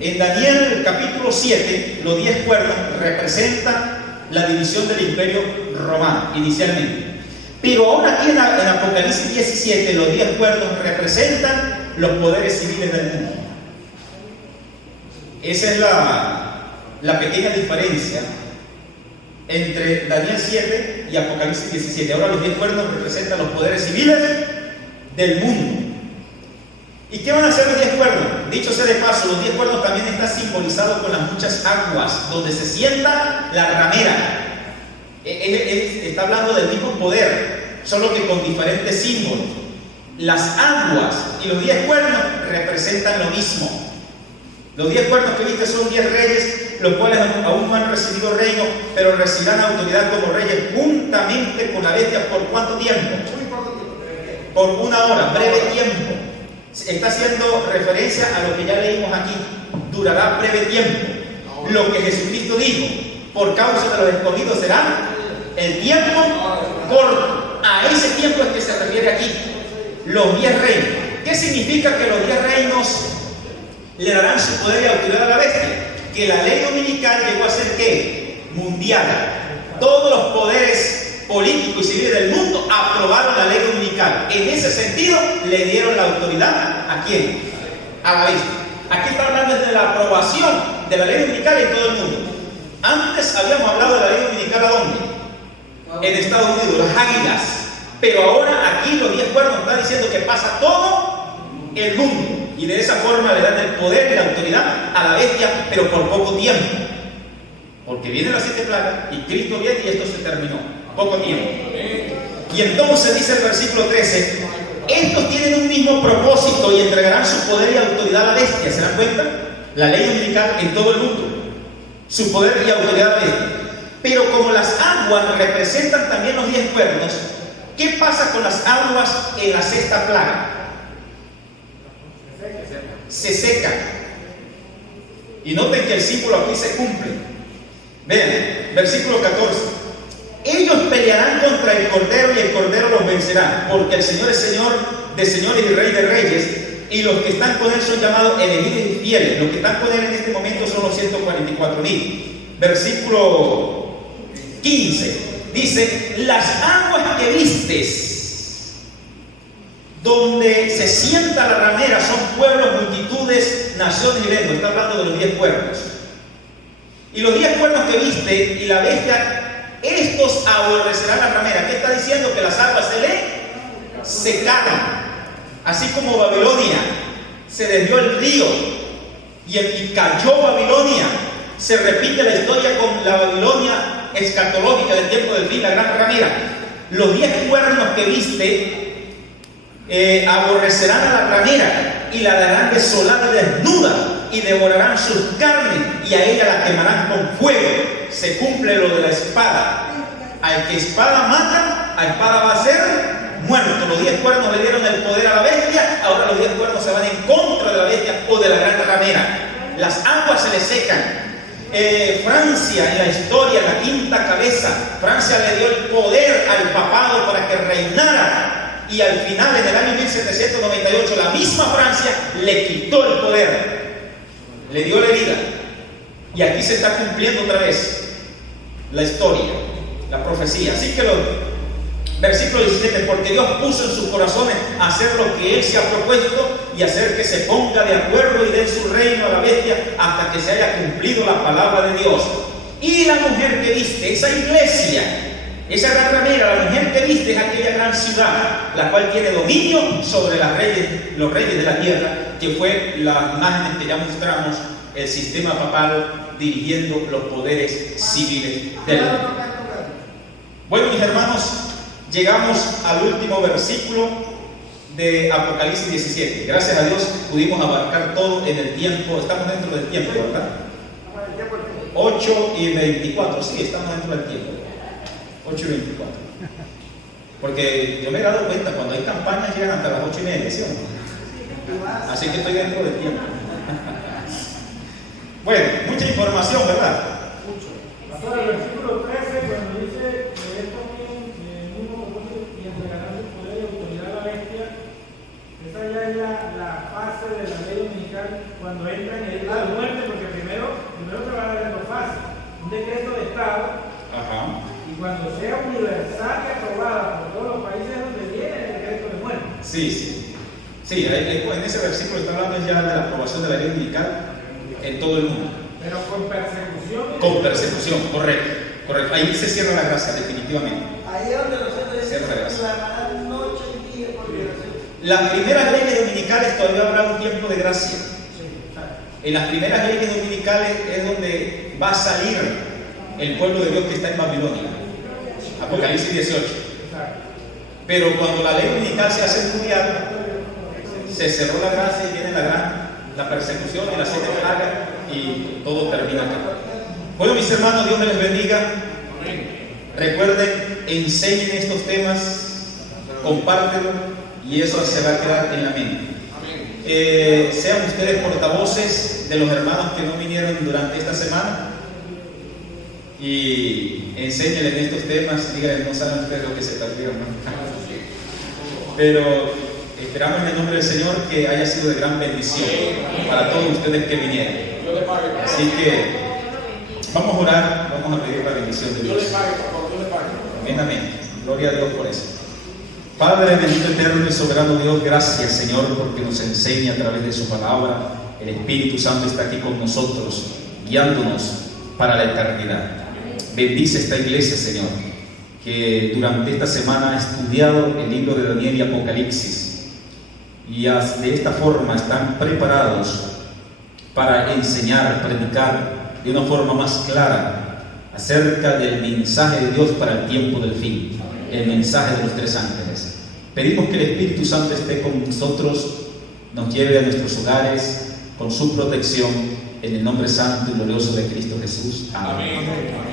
en Daniel capítulo 7, los 10 cuernos representan la división del imperio romano inicialmente. Pero ahora aquí en Apocalipsis 17, los 10 cuernos representan los poderes civiles del mundo. Esa es la pequeña diferencia entre Daniel 7 y Apocalipsis 17. Ahora los 10 cuernos representan los poderes civiles del mundo. ¿Y qué van a hacer los 10 cuernos? Dicho sea de paso, los 10 cuernos también están simbolizados con las muchas aguas, donde se sienta la ramera. Está hablando del mismo poder. solo que con diferentes símbolos. Las aguas y los 10 cuernos representan lo mismo. Los 10 cuernos que viste son 10 reyes, los cuales aún no han recibido reino, pero recibirán autoridad como reyes juntamente con la bestia. ¿Por cuánto tiempo? Por 1 hora, breve tiempo. Está haciendo referencia a lo que ya leímos aquí. Durará breve tiempo. Lo que Jesucristo dijo, por causa de los escogidos será el tiempo corto. A ese tiempo es que se refiere aquí. Los 10 reinos. ¿Qué significa que los 10 reinos le darán su poder y autoridad a la bestia? Que la ley dominical llegó a ser ¿qué? Mundial. Todos los poderes políticos y civiles del mundo aprobaron la ley dominical. En ese sentido le dieron la autoridad ¿a quién? A la bestia. Aquí está hablando de la aprobación de la ley dominical en todo el mundo. Antes habíamos hablado de la ley dominical ¿a dónde? En Estados Unidos, las águilas. Pero ahora aquí los 10 cuernos están diciendo que pasa todo el mundo. Y de esa forma le dan el poder y la autoridad a la bestia, pero por poco tiempo. Porque vienen las 7 plagas y Cristo viene y esto se terminó. Poco tiempo. Y entonces dice el versículo 13, estos tienen un mismo propósito y entregarán su poder y autoridad a la bestia. ¿Se dan cuenta? La ley dominical en todo el mundo. Su poder y autoridad a la bestia. Pero como las aguas representan también los 10 cuernos, ¿qué pasa con las aguas en la 6ª plaga? Se secan. Y noten que el símbolo aquí se cumple. Vean, versículo 14. Ellos pelearán contra el Cordero y el Cordero los vencerá, porque el Señor es Señor de señores y Rey de reyes, y los que están con Él son llamados elegidos y fieles. Los que están con Él en este momento son los 144,000. Versículo 15. Dice, las aguas que vistes, donde se sienta la ramera, son pueblos, multitudes, naciones y lenguas. Está hablando de los 10 cuernos. Y los 10 cuernos que viste y la bestia, estos aborrecerán la ramera. ¿Qué está diciendo? Que las aguas se le secaron. Así como Babilonia se desvió el río y cayó Babilonia. Se repite la historia con la Babilonia escatológica del tiempo del fin, la gran ramera. Los 10 cuernos que viste aborrecerán a la ramera y la darán desolada y desnuda, y devorarán sus carnes y a ella la quemarán con fuego. Se cumple lo de la espada. Al que espada mata, a espada va a ser muerto. Los 10 cuernos le dieron el poder a la bestia. Ahora los 10 cuernos se van en contra de la bestia o de la gran ramera. Las aguas se le secan. Francia en la historia, la quinta cabeza, Francia le dio el poder al papado para que reinara, y al final, en el año 1798, la misma Francia le quitó el poder, le dio la herida. Y aquí se está cumpliendo otra vez la historia, la profecía. Así que los versículo 17, porque Dios puso en sus corazones hacer lo que Él se ha propuesto y hacer que se ponga de acuerdo y dé su reino a la bestia hasta que se haya cumplido la palabra de Dios. Y la mujer que viste, esa iglesia, esa gran ramera, la mujer que viste es aquella gran ciudad, la cual tiene dominio sobre los reyes de la tierra, que fue la imagen que ya mostramos, el sistema papal dirigiendo los poderes civiles del mundo. Bueno, mis hermanos, llegamos al último versículo de Apocalipsis 17. Gracias a Dios pudimos abarcar todo en el tiempo. Estamos dentro del tiempo, ¿verdad? 8:24, sí, estamos dentro del tiempo. 8:24. Porque yo me he dado cuenta, cuando hay campañas llegan hasta las 8:30, ¿sí o no? Así que estoy dentro del tiempo. Bueno, mucha información, ¿verdad? Pastor, el versículo 13, cuando dice que esto mismo propósito y entregarán su poder y autoridad a la bestia, esa ya es la fase de la ley dominical cuando entra en el de la muerte, porque primero te van a dar dos fases: un decreto de Estado, y cuando sea universal y aprobada por todos los países donde viene el decreto de muerte. Sí, en ese versículo está hablando ya de la aprobación de la ley dominical en todo el mundo. Pero con persecución. Con persecución, correcto. Ahí se cierra la gracia, definitivamente. Ahí es donde nosotros decimos la noche y día por liberación. Las primeras leyes dominicales todavía habrá un tiempo de gracia. En las primeras leyes dominicales es donde va a salir el pueblo de Dios que está en Babilonia. Apocalipsis 18. Pero cuando la ley dominical se hace estudiar, se cerró la gracia y viene la persecución y las 7 plagas y todo termina acá. Bueno, mis hermanos, Dios me les bendiga. Recuerden, enseñen estos temas, compártenlo y eso se va a quedar en la mente. Sean ustedes portavoces de los hermanos que no vinieron durante esta semana y enséñenles estos temas. Díganles, no saben ustedes lo que se perdieron, ¿no? Pero esperamos en el nombre del Señor que haya sido de gran bendición para todos ustedes que vinieron. Así que vamos a orar, vamos a pedir la bendición de Dios. Amén, amén. Gloria a Dios por eso. Padre bendito, eterno y soberano Dios, gracias Señor porque nos enseña a través de su palabra. El Espíritu Santo está aquí con nosotros, guiándonos para la eternidad. Bendice esta iglesia, Señor, que durante esta semana ha estudiado el libro de Daniel y Apocalipsis y de esta forma están preparados para enseñar, predicar de una forma más clara acerca del mensaje de Dios para el tiempo del fin, el mensaje de los 3 ángeles. Pedimos que el Espíritu Santo esté con nosotros, nos lleve a nuestros hogares con su protección, en el nombre santo y glorioso de Cristo Jesús. Amén.